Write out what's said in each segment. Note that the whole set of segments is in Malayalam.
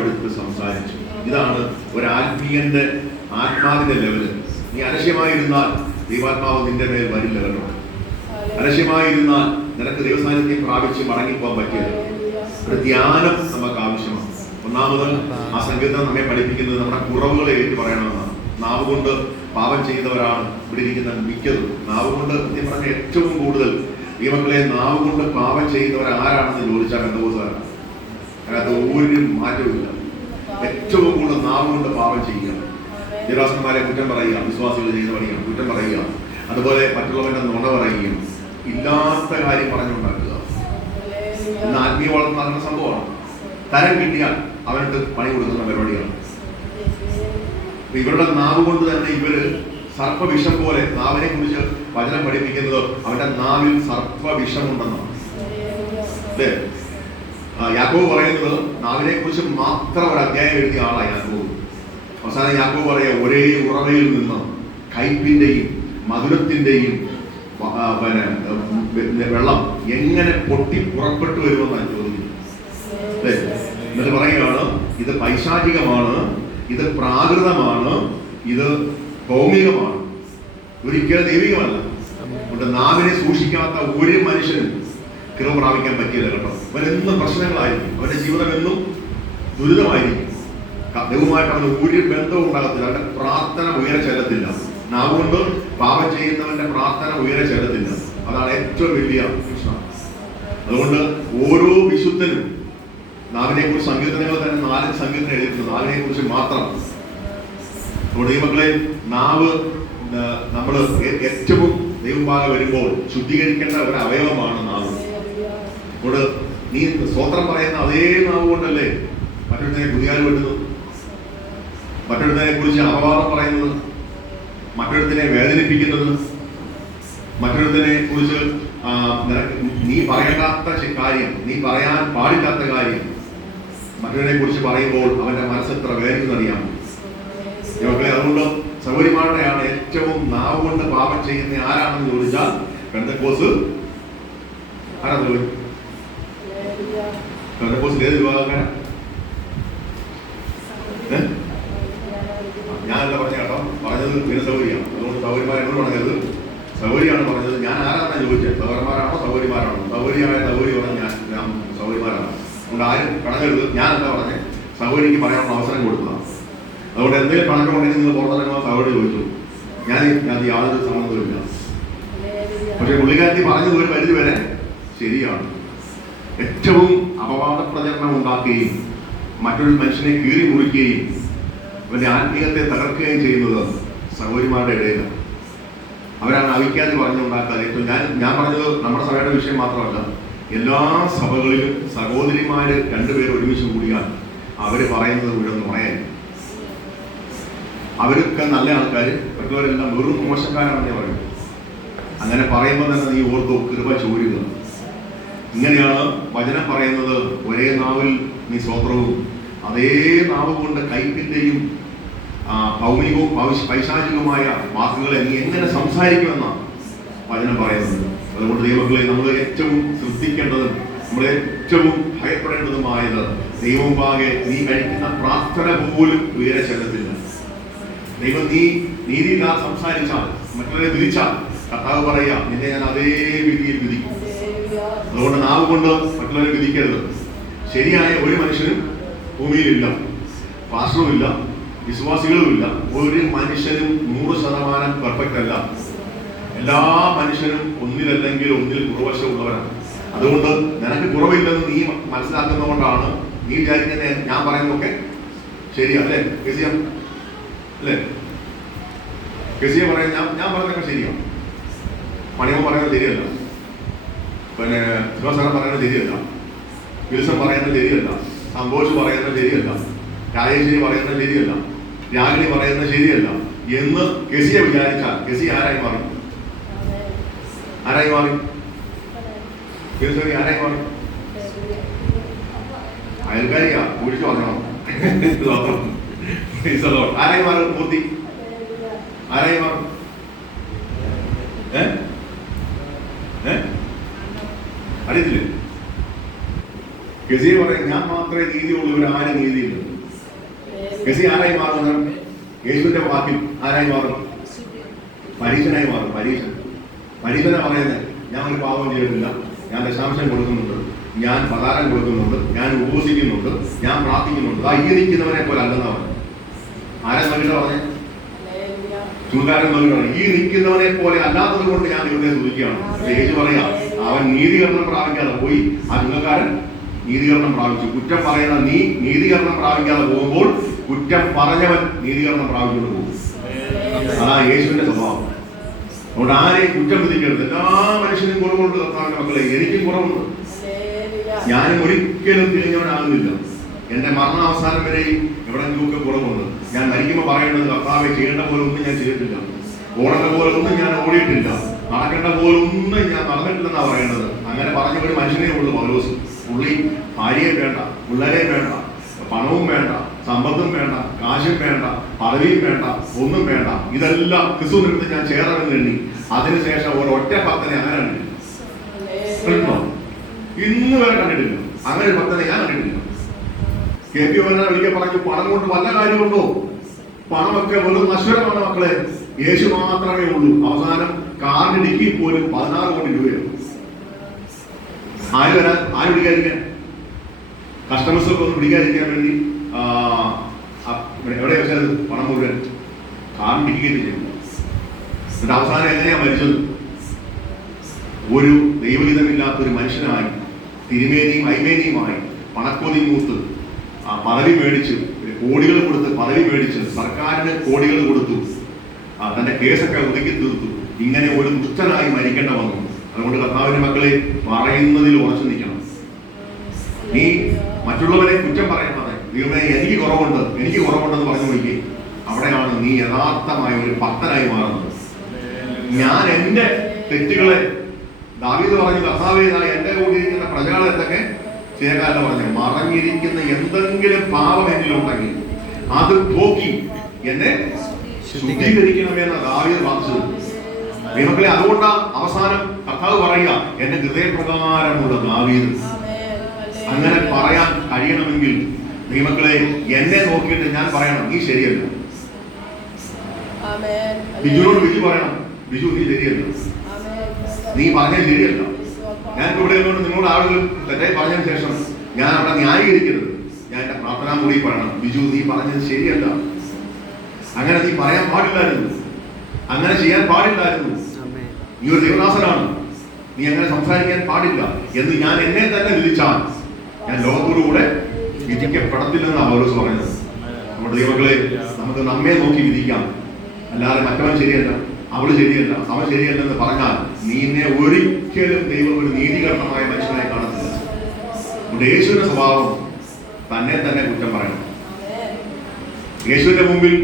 എടുത്ത് സംസാരിച്ചു. ഇതാണ് ഒരു ആത്മീയന്റെ ആത്മാവിന്റെ ലെവല്. നീ അലക്ഷ്യമായിരുന്നാൽ ദൈവാത്മാവ് നിന്റെ മേൽ വരില്ല കേട്ടോ. അലക്ഷ്യമായിരുന്നാൽ നിനക്ക് ദൈവസാന്നിധ്യം പ്രാപിച്ച് മടങ്ങിപ്പോകാൻ പറ്റിയത്. ഒരു ധ്യാനം നമുക്ക് ആവശ്യമാണ്. ഒന്നാമത് ആ സങ്കീർത്തനം നമ്മെ പഠിപ്പിക്കുന്നത് നമ്മുടെ കുറവുകളെ ഏറ്റു പറയണമെന്നാണ്. നാവ് കൊണ്ട് പാപം ചെയ്യുന്നവരാണ് ഇവിടെ ഇരിക്കുന്ന മിക്കതും. നാവ് കൊണ്ട് സത്യം പറഞ്ഞ ഏറ്റവും കൂടുതൽ ഈ മക്കളെ നാവ് കൊണ്ട് പാപം ചെയ്യുന്നവർ ആരാണെന്ന് ചോദിച്ചാൽ ബന്ധുക്കോസുകാരാണ്. അതിനകത്ത് ഒരു മാറ്റവുമില്ല. ഏറ്റവും കൂടുതൽ നാവ് കൊണ്ട് പാപം ചെയ്യുക, ദേവാസന്മാരെ കുറ്റം പറയുക, വിശ്വാസികൾ ചെയ്ത് പറയുക, കുറ്റം പറയുക, അതുപോലെ മറ്റുള്ളവരുടെ നുണ പറയുക, ഇല്ലാത്ത കാര്യം പറഞ്ഞുണ്ടാക്കുക. ഇന്ന് ആത്മീയ വളർന്ന് നടക്കുന്ന സംഭവമാണ്. തരം കിട്ടിയാൽ അവർക്ക് പണി കൊടുക്കുന്ന പരിപാടിയാണ്. ഇവരുടെ നാവ് കൊണ്ട് തന്നെ ഇവര് സർപ്പവിഷം പോലെ നാവിനെ കുറിച്ച് വചനം പഠിപ്പിക്കുന്നത് അവന്റെ നാവിൽ സർപ്പവിഷമുണ്ടെന്നാണ്. അല്ലേ? യാക്കോബ് പറയുന്നത് നാവിനെ കുറിച്ച് മാത്രം ഒരു അധ്യായം എഴുതിയ ആളാണ് യാക്കോബ്. അവസാനം യാക്കോബ് പറയാ, ഒരേ ഉറവയിൽ നിന്ന് കയ്പിന്റെയും മധുരത്തിന്റെയും വെള്ളം എങ്ങനെ പൊട്ടി പുറപ്പെട്ടു വരുമെന്നാണ് ചോദിക്കുന്നത്. അല്ലേ? എന്നിട്ട് പറയുകയാണ്, ഇത് പൈശാചികമാണ്, ഇത് പ്രാകൃതമാണ്, ഇത് ഭൗമികമാണ്, ഒരിക്കലും ദൈവികമല്ല. അതുകൊണ്ട് നാവിനെ സൂക്ഷിക്കാത്ത ഒരു മനുഷ്യനും കൃപ പ്രാപിക്കാൻ പറ്റിയില്ല കേട്ടോ. അവരെന്നും പ്രശ്നങ്ങളായിരിക്കും, അവരുടെ ജീവിതം എന്നും ദുരിതമായിരിക്കും. ദൈവമായിട്ട് അവന് ഒരു ബന്ധവും ഉണ്ടാകത്തില്ല. അവന്റെ പ്രാർത്ഥന ഉയരെ ചെല്ലത്തില്ല. നാവുകൊണ്ട് പാപം ചെയ്യുന്നവന്റെ പ്രാർത്ഥന ഉയരെ ചെല്ലത്തില്ല. അതാണ് ഏറ്റവും വലിയ പ്രശ്നം. അതുകൊണ്ട് ഓരോ വിശുദ്ധനും നാവിനെ കുറിച്ച് സങ്കീർത്തനങ്ങൾ തന്നെ 4 സങ്കീർത്തനം എഴുതിയിട്ടുണ്ട് നാവിനെ കുറിച്ച് മാത്രം. അതുകൊണ്ട് ഈ മക്കളെ നാവ് നമ്മൾ ഏറ്റവും ദൈവഭാഗം വരുമ്പോൾ ശുദ്ധീകരിക്കേണ്ട ഒരു അവയവമാണ് നാവ്. അതുകൊണ്ട് നീ സ്തോത്രം പറയുന്ന അതേ നാവ് കൊണ്ടല്ലേ മറ്റൊരുത്തനെ കുതികാൽ വെട്ടുന്നത്, മറ്റൊരുത്തനെ കുറിച്ച് അപവാദം പറയുന്നത്, മറ്റൊരുത്തനെ വേദനിപ്പിക്കുന്നത്, മറ്റൊരുത്തനെ കുറിച്ച് നീ പറയേണ്ടാത്ത കാര്യം, നീ പറയാൻ പാടില്ലാത്ത കാര്യം മറ്റൊരുത്തനെ കുറിച്ച് പറയുമ്പോൾ അവന്റെ മനസ്സെത്ര വേദനയെന്നറിയാം മക്കളെ. അതുകൊണ്ട് സൗകര്യമാരുടെയാണ് ഏറ്റവും നാവ് കൊണ്ട് പാപം ചെയ്യുന്ന ആരാണെന്ന് ചോദിച്ചാൽ പെന്തക്കോസ് ആരാന്ന് ചോദിക്കും. പെന്തക്കോസിൽ ഏത് വിഭാഗക്കാരാ? ഞാനല്ല പറഞ്ഞ കേട്ടോ, പറഞ്ഞത് പിന്നെ സൗകര്യമാണ്. അതുകൊണ്ട് സൗകര്യമാരെന്നോട് പറഞ്ഞത് സൗകര്യമാണ് പറഞ്ഞത്. ഞാൻ ആരാന്നാ ചോദിച്ചത്, സൗകര്യമാരാണോ സൗകര്യമാരാണോ? സൗകര്യമായ സൗകര്യം പറഞ്ഞാൽ ഞാൻ സൗകര്യമാരാണ്. അതുകൊണ്ട് ആരും കണക്കരുത്. ഞാനല്ല പറഞ്ഞത്, സൗകര്യക്ക് പറയാനുള്ള അവസരം കൊടുത്തതാണ്. അതുകൊണ്ട് എന്തെങ്കിലും കണക്കുണ്ടെങ്കിൽ നിങ്ങൾ പുറത്തിറങ്ങുന്ന സൗകര്യം ചോദിച്ചു. ഞാൻ യാതൊരു സമ്മതവുമില്ല. പക്ഷെ പുള്ളിക്കാരത്തി പറഞ്ഞത് ഒരു പരിധി വരെ ശരിയാണ്. ഏറ്റവും അപവാദ പ്രചരണം ഉണ്ടാക്കുകയും മറ്റൊരു മനുഷ്യനെ കീറി മുറിക്കുകയും അവന്റെ ആത്മീയത്തെ തകർക്കുകയും ചെയ്യുന്നത് സഹോദരിമാരുടെ ഇടയിലാണ്. അവരാണ് അവിക്കാതെ പറഞ്ഞുണ്ടാക്കാതെ. ഏറ്റവും ഞാൻ പറഞ്ഞത് നമ്മുടെ സഭയുടെ വിഷയം മാത്രമല്ല, എല്ലാ സഭകളിലും സഹോദരിമാര് 2 പേര് ഒരുമിച്ച് കൂടിയാൽ അവര് പറയുന്നത് മുഴുവൻ നുണയായി. അവരൊക്കെ നല്ല ആൾക്കാർ, മറ്റുള്ളവരെല്ലാം വെറും മോശക്കാരാണെന്നേ പറയും. അങ്ങനെ പറയുമ്പോൾ തന്നെ നീ ഓർത്തോ, കൃപ ചോരുക. ഇങ്ങനെയാണ് വചനം പറയുന്നത്. ഒരേ നാവിൽ നീ സ്തോത്രവും അതേ നാവ് കൊണ്ട് കയ്പിന്റെയും ഭൗമികവും പൈശാചികവുമായ വാക്കുകളെ നീ എങ്ങനെ സംസാരിക്കുമെന്നാണ് വചനം പറയുന്നത്. അതുകൊണ്ട് ദൈവങ്ങളെ നമ്മൾ ഏറ്റവും ശ്രദ്ധിക്കേണ്ടതും നമ്മൾ ഏറ്റവും ഭയപ്പെടേണ്ടതുമായത് ദൈവമുമ്പാകെ നീ കഴിക്കുന്ന പ്രാർത്ഥന പോലും ഉയരെ ചെല്ലത്തില്ല. ദൈവം നീ നീതിയില്ലാതെ സംസാരിച്ചാൽ, മറ്റുള്ളവരെ വിധിച്ചാൽ, കർത്താവ് പറയുക, നിന്നെ ഞാൻ അതേ രീതിയിൽ വിധിക്കും. അതുകൊണ്ട് നാവ് കൊണ്ട് മറ്റുള്ളവരെ വിധിക്കരുത്. ശരിയായ ഒരു മനുഷ്യനും ഭൂമിയിലില്ല, പാസ്റ്ററുമില്ല, വിശ്വാസികളുമില്ല. ഒരു മനുഷ്യനും 100% പെർഫെക്റ്റ് അല്ല. എല്ലാ മനുഷ്യനും ഒന്നിലല്ലെങ്കിൽ ഒന്നിൽ കുറവശമുള്ളവരാണ്. അതുകൊണ്ട് നിനക്ക് കുറവില്ലെന്ന് നീ മനസ്സിലാക്കുന്നതുകൊണ്ടാണ് നീ വിചാരിക്കുന്നത് ഞാൻ പറയുന്നതൊക്കെ ശരിയല്ലേ. കെസിയ അല്ലേ? കെസിയ പറയാൻ ഞാൻ പറയുന്നതൊക്കെ ശരിയാണ്. മണിയമ്മ പറയുന്നത് ശരിയല്ല, പിന്നെ ശിവസാരം പറയുന്നത് ശരിയല്ല, വിൽസൺ പറയുന്നത് ശരിയല്ല, സന്തോഷ് പറയുന്നത് ശരിയല്ല, രാജേശ്വരി പറയുന്നത് ശരിയല്ല, രാഗിണി പറയുന്നത് ശരിയല്ല എന്ന് കെസിയെ വിചാരിച്ചാൽ കെസി ആരായി മാറി? ആരായി മാറി? ആരായി മാറി? അയൽക്കാരിയാ കുടിച്ചു പറഞ്ഞോ. ആരായി മാറും? മൂർത്തി ആരായി മാറും? അറിയത്തില്ലേ? ഗസി പറയും ഞാൻ മാത്രമേ നീതിയുള്ളൂ, ഇവരാരും നീതിയില്ല. ഗസി ആരായി മാറുന്നത്? യേശുവിന്റെ വാക്കിൽ ആരായി മാറും? പരീക്ഷനായി മാറും. പരീക്ഷന പറയുന്നത് ഞാൻ ഒരു പാപം ചെയ്തിട്ടില്ല, ഞാൻ ദശാംശം കൊടുക്കുന്നുണ്ട്, ഞാൻ പതാരം കൊടുക്കുന്നുണ്ട്, ഞാൻ ഉപവസിക്കുന്നുണ്ട്, ഞാൻ പ്രാർത്ഥിക്കുന്നുണ്ട്, ഈ നിൽക്കുന്നവനെ പോലെ അല്ലെന്നവൻ. ആരെ നോക്കിട്ട് പറഞ്ഞേ? ചുമക്കാരൻ നോക്കിട്ടാണ്. ഈ നിൽക്കുന്നവനെ പോലെ അല്ലാത്തത് കൊണ്ട് ഞാൻ ദൈവത്തെ സ്തുതിക്കുകയാണ്. യേശു പറയാ അവൻ നീതീകരണം പ്രാപിക്കാതെ പോയി, ആ ചുമക്കാരൻ നീതീകരണം പ്രാപിച്ചു. കുറ്റം പറയുന്ന നീ നീതീകരണം പ്രാപിക്കാതെ പോകുമ്പോൾ കുറ്റം പറഞ്ഞവൻ നീതീകരണം പ്രാപിച്ചുകൊണ്ട് പോകും. അതാ യേശുവിന്റെ സ്വഭാവം. അതുകൊണ്ട് ആരെയും കുറ്റം വിധിക്കരുത്. എല്ലാ മനുഷ്യനും കുറവുണ്ട്. കർത്താവിന്റെ മക്കളെ, എനിക്കും കുറവുണ്ട്. ഞാനും ഒരിക്കലും തിരിഞ്ഞവനാകുന്നില്ല. എന്റെ മരണാവസാനം വരെയും എവിടെയെങ്കിലുമൊക്കെ കുറവുണ്ട്. ഞാൻ മരിക്കുമ്പോൾ പറയേണ്ടത് കർത്താവെ ചെയ്യേണ്ട പോലെ ഒന്നും ഞാൻ ചെയ്തിട്ടില്ല, ഓടേണ്ട പോലെ ഒന്നും ഞാൻ ഓടിയിട്ടില്ല, നടക്കേണ്ട പോലെ ഒന്നും ഞാൻ നടന്നിട്ടില്ലെന്നാണ് പറയേണ്ടത്. അങ്ങനെ പറഞ്ഞ ഒരു മനുഷ്യനേ ഉള്ളൂ പൗലോസ്. പുള്ളി ഭാര്യയെ വേണ്ട, പിള്ളേരെ വേണ്ട, പണവും വേണ്ട, സമ്പത്തും വേണ്ട, കാശും വേണ്ട, പദവിയും വേണ്ട, ഒന്നും വേണ്ട. ഇതെല്ലാം ക്രിസ്തുവിനടുത്ത് ഞാൻ ചേരണമെന്ന് എണ്ണി. അതിനുശേഷം ഒരൊറ്റ ഭക്തനെ അങ്ങനെ കണ്ടിട്ടില്ല. ഇന്ന് വരെ കണ്ടിട്ടില്ല. അങ്ങനെ ഒരു ഭക്തനെ ഞാൻ കണ്ടിട്ടില്ല. KP ഒരിക്കൽ പറഞ്ഞു, പണം കൊണ്ട് വല്ല കാര്യമുണ്ടോ? പണമൊക്കെ വെറും നശ്വരമാണ് മക്കളെ. യേശു മാത്രമേ ഉള്ളൂ. അവസാനം കാറിന് ഡിക്കിയിൽ പോലും 16 കോടി രൂപയാണ്. ആര് പിടിക്കാതിരിക്കാൻ? കസ്റ്റമേഴ്സൊക്കെ ഒന്ന് പിടിക്കാതിരിക്കാൻ വേണ്ടി എവിടെ വെച്ചാൽ പണം മുഴുവൻ കാറിന് ഡിക്കിയിട്ട് ചെയ്തു. എന്നിട്ട് അവസാനം എങ്ങനെയാ മരിച്ചത്? ഒരു ദൈവഹിതമില്ലാത്തൊരു മനുഷ്യനായി, തിരുമേനിയും അയ്മേനിയുമായി, പണക്കൊതി മൂത്ത് പദവി മേടിച്ച്, കോടികൾ കൊടുത്ത് പദവി മേടിച്ച്, സർക്കാരിന് കോടികൾ കൊടുത്തു, തന്റെ കേസൊക്കെ ഒതുക്കി തീർത്തു. ഇങ്ങനെ ഒരു ദുഷ്ടനായി മരിക്കേണ്ട വന്നു. അതുകൊണ്ട് കർത്താവിന്റെ മക്കളെ, പറയുന്നതിൽ ഉറച്ചു നിൽക്കണം. നീ മറ്റുള്ളവരെ കുറ്റം പറയാതെ ദൈവമേ എനിക്ക് കുറവുണ്ടെന്ന് പറഞ്ഞു നോക്കി. അവിടെയാണ് നീ യഥാർത്ഥമായ ഒരു ഭക്തനായി മാറുന്നത്. ഞാൻ എന്റെ തെറ്റുകളെ, ദാവീദ് പറഞ്ഞു, കർത്താവേ എന്റെ കൂടിയിരിക്കുന്ന പ്രജകളെ എന്തൊക്കെ ചെയ്യക്കാരല്ല പറഞ്ഞു, മറഞ്ഞിരിക്കുന്ന എന്തെങ്കിലും പാപം എന്നിലുണ്ടെങ്കിൽ അത് പോക്കി എന്നെ ശുദ്ധീകരിക്കണമെന്ന് ദാവീദ് പ്രാർത്ഥിച്ചത്. ദൈവങ്ങളെ, അതുകൊണ്ടാണ് അവസാനം കർത്താവ് പറയുക, എന്റെ ഹൃദയപ്രകാരമുള്ള ദാവീദ്. അങ്ങനെ പറയാൻ കഴിയണമെങ്കിൽ ദൈവങ്ങളെ, എന്നെ നോക്കിയിട്ട് ഞാൻ പറയണം, നീ ശരിയല്ല. ബിജുവിനോട് ബിജു പറയണം, ബിജു നീ ശരിയല്ല, നീ പറഞ്ഞത് ശരിയല്ല. ഞാൻ ഇവിടെ നിങ്ങളോട് ആളുകൾ തെറ്റായി പറഞ്ഞതിന് ശേഷം ഞാൻ അവിടെ ന്യായീകരിക്കരുത്. ഞാൻ എന്റെ പ്രാർത്ഥനാ കൂടി പറയണം, ബിജു നീ പറഞ്ഞത് ശരിയല്ല, അങ്ങനെ നീ പറയാൻ പാടില്ലായിരുന്നു, അങ്ങനെ ചെയ്യാൻ പാടില്ലായിരുന്നു, നീ ഒരു ദൈവദാസനാണ്, നീ അങ്ങനെ സംസാരിക്കാൻ പാടില്ല എന്ന് ഞാൻ എന്നെ തന്നെ വിധിച്ചാൽ ഞാൻ ലോകത്തോടുകൂടെ വിധിക്കപ്പെടത്തില്ലെന്നാണ് പൗലോസ് പറയുന്നത്. നമ്മുടെ ദൈവങ്ങളെ, നമുക്ക് നമ്മെ നോക്കി വിധിക്കാം, അല്ലാതെ മറ്റവൻ ശരിയല്ല, അവള് ശരിയല്ല, അവൻ ശരിയല്ലെന്ന് പറഞ്ഞാൽ നീന്നെ ഒരിക്കലും ദൈവം ഒരു നീതീകരണമായ മനുഷ്യനായി കാണത്തില്ല. യേശുവിന്റെ സ്വഭാവം തന്നെ തന്നെ കുറ്റം പറയണം. യേശുവിന്റെ മുമ്പിൽ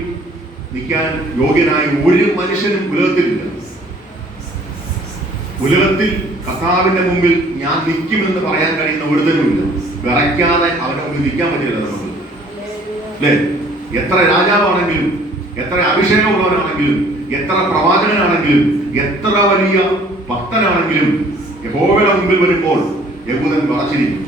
നിൽക്കാൻ യോഗ്യനായ ഒരു മനുഷ്യനും ഉലകത്തിലില്ല. ഉലകത്തിൽ കർത്താവിന്റെ മുമ്പിൽ ഞാൻ നിൽക്കുമെന്ന് പറയാൻ കഴിയുന്ന ഒരുത്തനുമില്ല. വിറയ്ക്കാതെ അവന്റെ മുമ്പിൽ നിൽക്കാൻ പറ്റില്ല നമുക്ക്, അല്ലേ? എത്ര രാജാവാണെങ്കിലും, എത്ര അഭിഷേകമുള്ളവനാണെങ്കിലും, എത്ര പ്രവാചകനാണെങ്കിലും, എത്ര വലിയ ഭക്തനാണെങ്കിലും യഹോവയുടെ മുമ്പിൽ വരുമ്പോൾ യഹൂദൻ വിറച്ചിരിക്കും.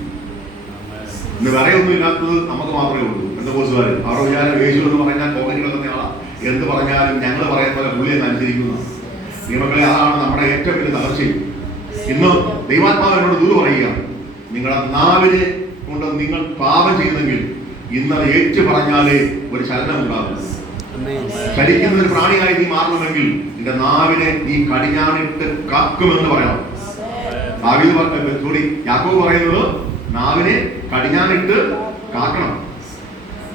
ഇന്ന് വിറയൊന്നും ഇല്ലാത്തത് നമുക്ക് മാത്രമേ ഉള്ളൂ. പെന്തക്കോസ്തുകാർ അവർ വിചാരം യേശു എന്ന് പറഞ്ഞാൽ പോകഞ്ഞു കിടക്കുന്ന ആളാ, എന്ത് പറഞ്ഞാലും ഞങ്ങൾ പറയുന്ന പോലെ പുള്ളിയെ അനുസരിക്കുന്നു. നിയമങ്ങളെ, അതാണ് നമ്മുടെ ഏറ്റവും വലിയ തകർച്ചയും. ഇന്ന് ദൈവാത്മാവിനോട് ദൂത് പറയുക, നിങ്ങളുടെ നാവിനെ കൊണ്ട് നിങ്ങൾ പാപം ചെയ്തെങ്കിൽ ഇന്നത് ഏറ്റു പറഞ്ഞാലേ ഒരു ചലനം ഉണ്ടാകും. ചലിക്കുന്ന ഒരു പ്രാണിയായി നീ മാറണമെങ്കിൽ നിന്റെ നാവിനെ നീ കടിഞ്ഞാണിട്ട് കാക്കുമെന്ന് പറയണം. യാക്കോബ് പറയുന്നത് നാവിനെ കടിഞ്ഞാണിട്ട് കാക്കണം.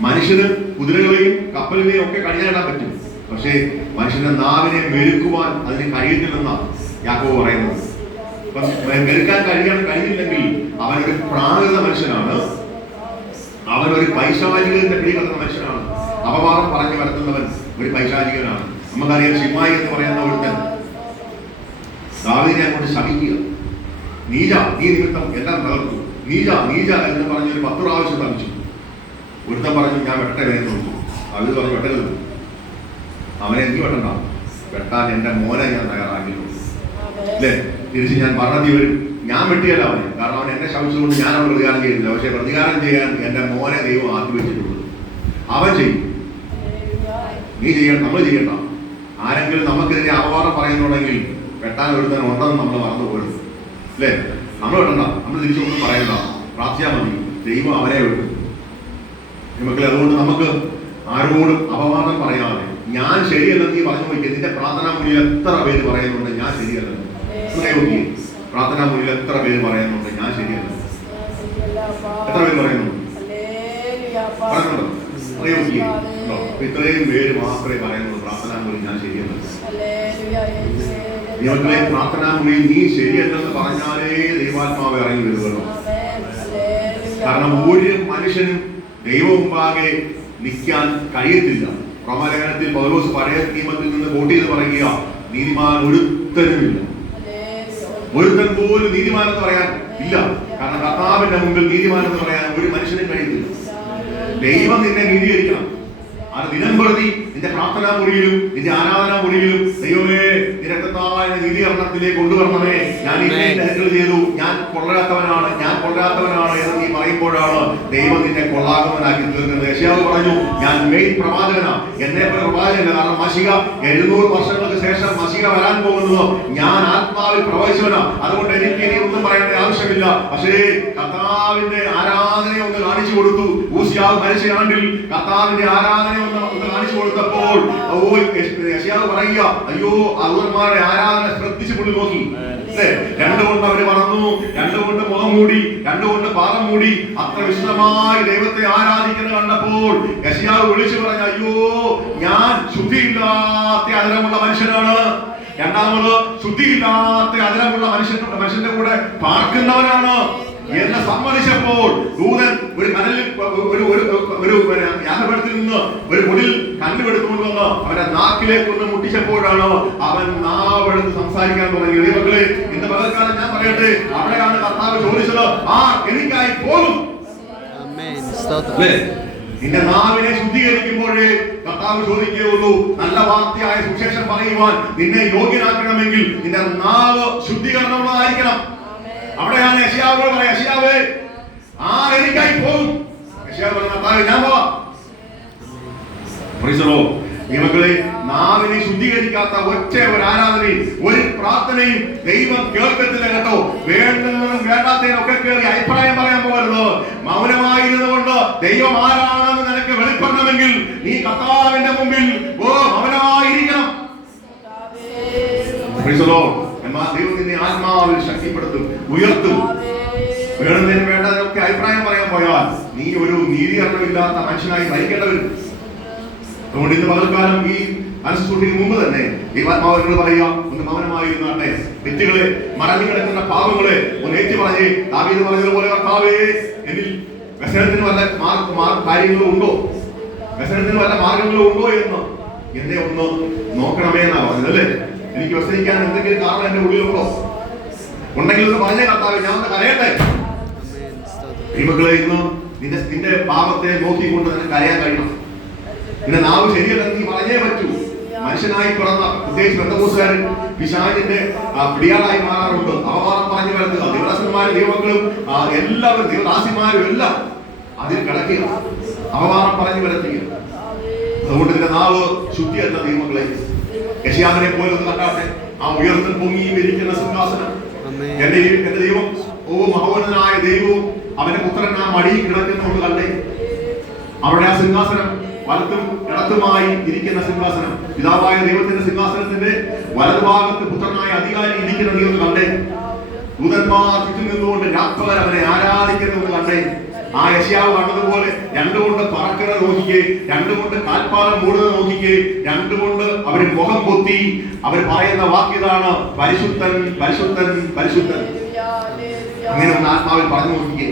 മനുഷ്യന് കുതിരകളെയും കപ്പലിനെയും ഒക്കെ കടിഞ്ഞാണിടാൻ പറ്റും, പക്ഷേ മനുഷ്യന്റെ നാവിനെ മെരുക്കുവാൻ അതിന് കഴിയുന്നില്ലെന്നാണ് യാക്കോബ് പറയുന്നത്. മെരുക്കാൻ കഴിയില്ലെങ്കിൽ അവനൊരു പ്രാകൃത മനുഷ്യനാണ്, അവനൊരു പൈശാചികന്റെ പിടികിടന്ന മനുഷ്യനാണ്. അപവാദം പറഞ്ഞു വരുത്തുന്നവൻ ഒരു പൈശാചികനാണ്. നമുക്കറിയാം, ശിമായി എന്ന് പറയുന്ന ഒരുത്തൻ ദാവീദിനെ അങ്ങോട്ട് ശപിക്കുക, നീജ നീ നിമിത്തം എല്ലാം തകർത്തു, നീജ നീജ എന്ന് പറഞ്ഞ് ഒരു 10 പ്രാവശ്യം തമിച്ചു. ഒരുത്തൻ പറഞ്ഞു ഞാൻ വെട്ട വേദന നോക്കി. അത് പറഞ്ഞു വെട്ടരുത്, അവനെ എനിക്ക് വെട്ടണ്ട, വെട്ടാൻ എന്റെ മോനെ ഞാൻ തയ്യാറാക്കിയിട്ടുണ്ട്, അല്ലേ? തിരിച്ച് ഞാൻ ഭരണത്തിൽ വരും, ഞാൻ വെട്ടിയല്ല അവനെ, കാരണം അവൻ എന്നെ ശമിച്ചുകൊണ്ട് ഞാൻ അവൻ പ്രതികാരം ചെയ്തില്ല. പക്ഷെ പ്രതികാരം ചെയ്യാൻ എൻ്റെ മോനെ ദൈവം ആക്കി വെച്ചിട്ടുള്ളൂ. അവൻ ചെയ്യും, നീ ചെയ്യണം, നമ്മൾ ചെയ്യണ്ട. ആരെങ്കിലും നമുക്കെതിരെ അപവാദം പറയുന്നുണ്ടെങ്കിൽ വെട്ടാൻ ഒരുത്തൻ ഉണ്ടെന്ന് നമ്മൾ മറന്നു പോകരുത്, അല്ലേ? നമ്മൾ വെട്ടണ്ട, നമ്മൾ തിരിച്ചൊന്നും പറയണ്ട, പ്രാർത്ഥിച്ചാൽ മതി, ദൈവം അവരെ വെട്ടും. മക്കളെ, അതുകൊണ്ട് നമുക്ക് ആരോടും അപവാദം പറയാതെ ഞാൻ ശരിയല്ലെന്ന് നീ പറഞ്ഞു നോക്കിയ നിന്റെ പ്രാർത്ഥനാ മുറിയിൽ എത്ര പേര് പറയുന്നുണ്ട് ഞാൻ ശരിയല്ലെന്ന്? പ്രാർത്ഥനാ മുറിയിൽ എത്ര പേര് പറയുന്നുണ്ട് ഞാൻ ശരിയല്ല? എത്ര പേര് പറയുന്നുണ്ട്? പറയുന്നുണ്ടോ? ഇത്രയും പേര് മാത്രമേ പറയുന്നുള്ളൂ പ്രാർത്ഥനാ മുറിയിൽ ഞാൻ ശരിയല്ല. നിങ്ങളെ പ്രാർത്ഥനാ മുറിയിൽ നീ ശരിയല്ലെന്ന് പറഞ്ഞാലേ ദൈവാത്മാവ് ഇറങ്ങി വരുമല്ലോ. കാരണം ഒരു മനുഷ്യനും ദൈവം മുമ്പാകെ നിൽക്കാൻ കഴിയത്തില്ല. റോമാലേഖനത്തിൽ പൗലോസ് പഴയ നിയമത്തിൽ നിന്ന് കോട്ട് ചെയ്ത് പറയുക, നീതിമാൻ ഒരുത്തനുമില്ല, ഒരുത്തൻ പോലും നീതിമാൻ എന്ന് പറയാൻ ഇല്ല. കാരണം കർത്താവിന്റെ മുമ്പിൽ നീതിമാൻ എന്ന് പറയാൻ ഒരു മനുഷ്യനും കഴിയത്തില്ല. ദൈവം നിന്നെ നീതീകരിക്കണം. അത് ദിനം പ്രതി നിന്റെ പ്രാർത്ഥനാ മുറിയിലും നിന്റെ ആരാധനാ മുറിയിലും ദൈവമേ നിരക്കത്തായ നീതീകരണത്തിലേക്ക് കൊണ്ടുവരണമേ, ഞാൻ ഇന്നെ തെറ്റുകൾ ചെയ്തു, ഞാൻ കൊള്ളരാത്തവനാണ് എന്ന് നീ പറയുമ്പോഴാണ് ദൈവം നിന്നെ കൊള്ളാകുന്നവനാക്കി തീർക്കുന്നത്. യെശയ്യാവ് പറഞ്ഞു, ഞാൻ മെയിൻ പ്രവാചകനാ, എന്നെ പ്രവാചകന. കാരണം മശിക 700 വർഷങ്ങൾക്ക് ശേഷം മശിക വരാൻ പോകുന്നത് ഞാൻ ആത്മാവിൽ പ്രവചിച്ചവനാ. അതുകൊണ്ട് എനിക്ക് ഇനി ഒന്നും പറയേണ്ട ആവശ്യമില്ല. പക്ഷേ കർത്താവിന്റെ ആരാധനയെ ഒന്ന് കാണിച്ചു കൊടുത്തു. ഊസിയാവ് മരിച്ച ആണ്ടിൽ കർത്താവിന്റെ ആരാധന ഒന്ന് കാണിച്ചു കൊടുത്തപ്പോൾ യെശയ്യാവ് പറയുക, അയ്യോ ദൂതന്മാരുടെ ആരാധന ശ്രദ്ധിച്ചു പുള്ളി നോക്കി. രണ്ടുകൊണ്ട് അവര് മറന്നു, രണ്ടുകൊണ്ട് മുഖം മൂടി, രണ്ടുകൊണ്ട് പാദം മൂടി. അത്ര വിശദമായി ദൈവത്തെ ആരാധിക്കുന്നത് കണ്ടപ്പോൾ യെശയ്യാവ് വിളിച്ചു പറഞ്ഞ, അയ്യോ ഞാൻ ശുദ്ധിയില്ലാത്ത അതിരമുള്ള മനുഷ്യനാണ്. രണ്ടാമത് ശുദ്ധിയില്ലാത്ത അതിരമുള്ള മനുഷ്യന്റെ കൂടെ പാർക്കുന്നവനാണ് എന്ന് സമ്മതിച്ചപ്പോൾ ദൂതൻ ഒരു കനലിൽ ഒരു യാഗപീഠത്തിൽ നിന്ന് ഒരു മുടിൽ കല്ലുമെടുത്തുകൊണ്ട് വന്ന് അവന്റെ നാക്കിലേക്ക് ഒന്ന് മുട്ടിച്ചപ്പോഴാണ് അവൻ നാവെടുത്ത് സംസാരിക്കാൻ തുടങ്ങിയത്. ദൈവങ്ങളെ, ഇന്ന് പകൽക്കാലം ഞാൻ പറയട്ടെ, അവിടെയാണ് കർത്താവ് ചോദിച്ചത്, എനിക്കായി പോകും. നിന്റെ നാവിനെ ശുദ്ധീകരിക്കുമ്പോഴേ കർത്താവ് ചോദിക്കുകയുള്ളൂ. നല്ല വാർത്തയായ സുവിശേഷം പറയുവാൻ നിന്നെ യോഗ്യനാക്കണമെങ്കിൽ നിന്റെ നാവ് ശുദ്ധീകരണമുള്ളതായിരിക്കണം. അവിടെയാണ് യെശയ്യാവോട് പറയാ, യെശയ്യാവേ എനിക്കായി പോകും. യെശയ്യാവ് പറഞ്ഞ, കർത്താവേ ഞാൻ പോവാം. മക്കളെ, നാവിനെ ശുദ്ധീകരിക്കാത്ത ഒറ്റ ഒരു ആരാധനയും ഒരു പ്രാർത്ഥനയും ദൈവം കേൾക്കത്തില്ല കേട്ടോ. വേണ്ടതിനും വേണ്ടാത്തതിനും ഒക്കെ കയറി അഭിപ്രായം പറയാൻ പോകരുത്. മൗനമായിരുന്നുകൊണ്ട് ദൈവം ആരാണെന്ന് നിനക്ക് വെളിപ്പെടണമെങ്കിൽ നീ കർത്താവിന്റെ മുമ്പിൽ മൗനമായിരിക്കണം. ദൈവം നിന്നെ ആത്മാവിൽ ശക്തിപ്പെടുത്തും, ഉയർത്തും. വേണ്ടതിനും വേണ്ടതിനൊക്കെ അഭിപ്രായം പറയാൻ പോയാൽ നീ ഒരു നീതീകരണമില്ലാത്ത മനുഷ്യനായി മരിക്കേണ്ടവരും. അതുകൊണ്ട് ഇന്ന് പകൽക്കാലം ഈ അനുസൂട്ടിക്ക് മുമ്പ് തന്നെ ദൈവാത്മാവിനോട് പറയുക, ഒന്ന് മൗനമായിരുന്നാട്ടെ. തെറ്റുകളെ, മറഞ്ഞു കിടക്കുന്ന പാപങ്ങളെ ഒന്ന് ഏറ്റു പറഞ്ഞ് ദാവീദ് പറഞ്ഞതുപോലെ, കർത്താവേ എന്നിൽ വ്യസനത്തിന് വല്ല കാര്യങ്ങളും ഉണ്ടോ, വ്യസനത്തിന് വല്ല മാർഗങ്ങളും ഉണ്ടോ എന്ന് എന്നെ ഒന്ന് നോക്കണമേ എന്നാ പറഞ്ഞത്, അല്ലേ? എനിക്ക് വ്യസനിക്കാൻ എന്തെങ്കിലും കാരണം എന്റെ ഉള്ളിലുണ്ടോ? ഉണ്ടെങ്കിൽ ഒന്ന് പറഞ്ഞേ കർത്താവേ, ഞാൻ ഒന്ന് കരയട്ടെ. ഈ മക്കളെ, ഇന്ന് നിന്റെ പാപത്തെ നോക്കിക്കൊണ്ട് നിനക്ക് കരയാൻ കഴിയണം. നിന്റെ നാവ് ശരിയല്ലെന്ന് നീ പറഞ്ഞേ പറ്റൂ. മനുഷ്യനായി പിറന്ന പ്രത്യേകിച്ച് പെന്തക്കോസ്തുകാരൻ പിശാചിന്റെ പിടിയാളായി മാറാറുണ്ട്. അപവാദം പറഞ്ഞു വരുത്തുക, ദൈവദാസന്മാരും ദൈവമക്കളും എല്ലാവരും ദൈവദാസിമാരും എല്ലാം അതിൽ കിടക്കുക, അപവാദം പറഞ്ഞു വരുത്തുക. അതുകൊണ്ട് നിന്റെ നാവ് ശുദ്ധിയല്ല ദൈവമക്കളെ. യെശയ്യാവിനെ പോലെ ഒന്ന് കണ്ടാട്ടെ, ആ ഉയർത്തും പൊങ്ങിയും ഇരിക്കുന്ന സിംഹാസനം. എന്റെ ദൈവം മഹോന്നതനായ ദൈവവും അവന്റെ പുത്രൻ ആ മടിയിൽ കിടക്കുന്ന കണ്ടേ. അവിടെ ആ സിംഹാസനം വലത്തും ഇടത്തുമായി ഇരിക്കുന്ന സിംഹാസനം, പിതാവായ ദൈവത്തിന്റെ സിംഹാസനത്തിന്റെ വലതുഭാഗത്ത് പുത്രനായ അധികാരി ഇരിക്കുന്ന നീ ഒന്ന് കണ്ടേ. ദൂതന്മാർ ചുറ്റും നിന്നുകൊണ്ട് രാപ്പകൽ അവനെ ആരാധിക്കുന്നത് കണ്ടേ. ആ യെശയ്യാവ് കണ്ടതുപോലെ രണ്ടുകൊണ്ട് പറക്കുന്നത് നോക്കിക്കേ, രണ്ടുകൊണ്ട് കാൽപ്പാദം മൂടുന്നത് നോക്കിക്കേ, രണ്ടുകൊണ്ട് അവര് മുഖം പൊത്തി അവർ പറയുന്ന വാക്കിതാണ്, പരിശുദ്ധൻ പരിശുദ്ധൻ പരിശുദ്ധൻ. അങ്ങനെ ഒന്ന് ആത്മാവിൽ പറഞ്ഞു നോക്കിക്കേ.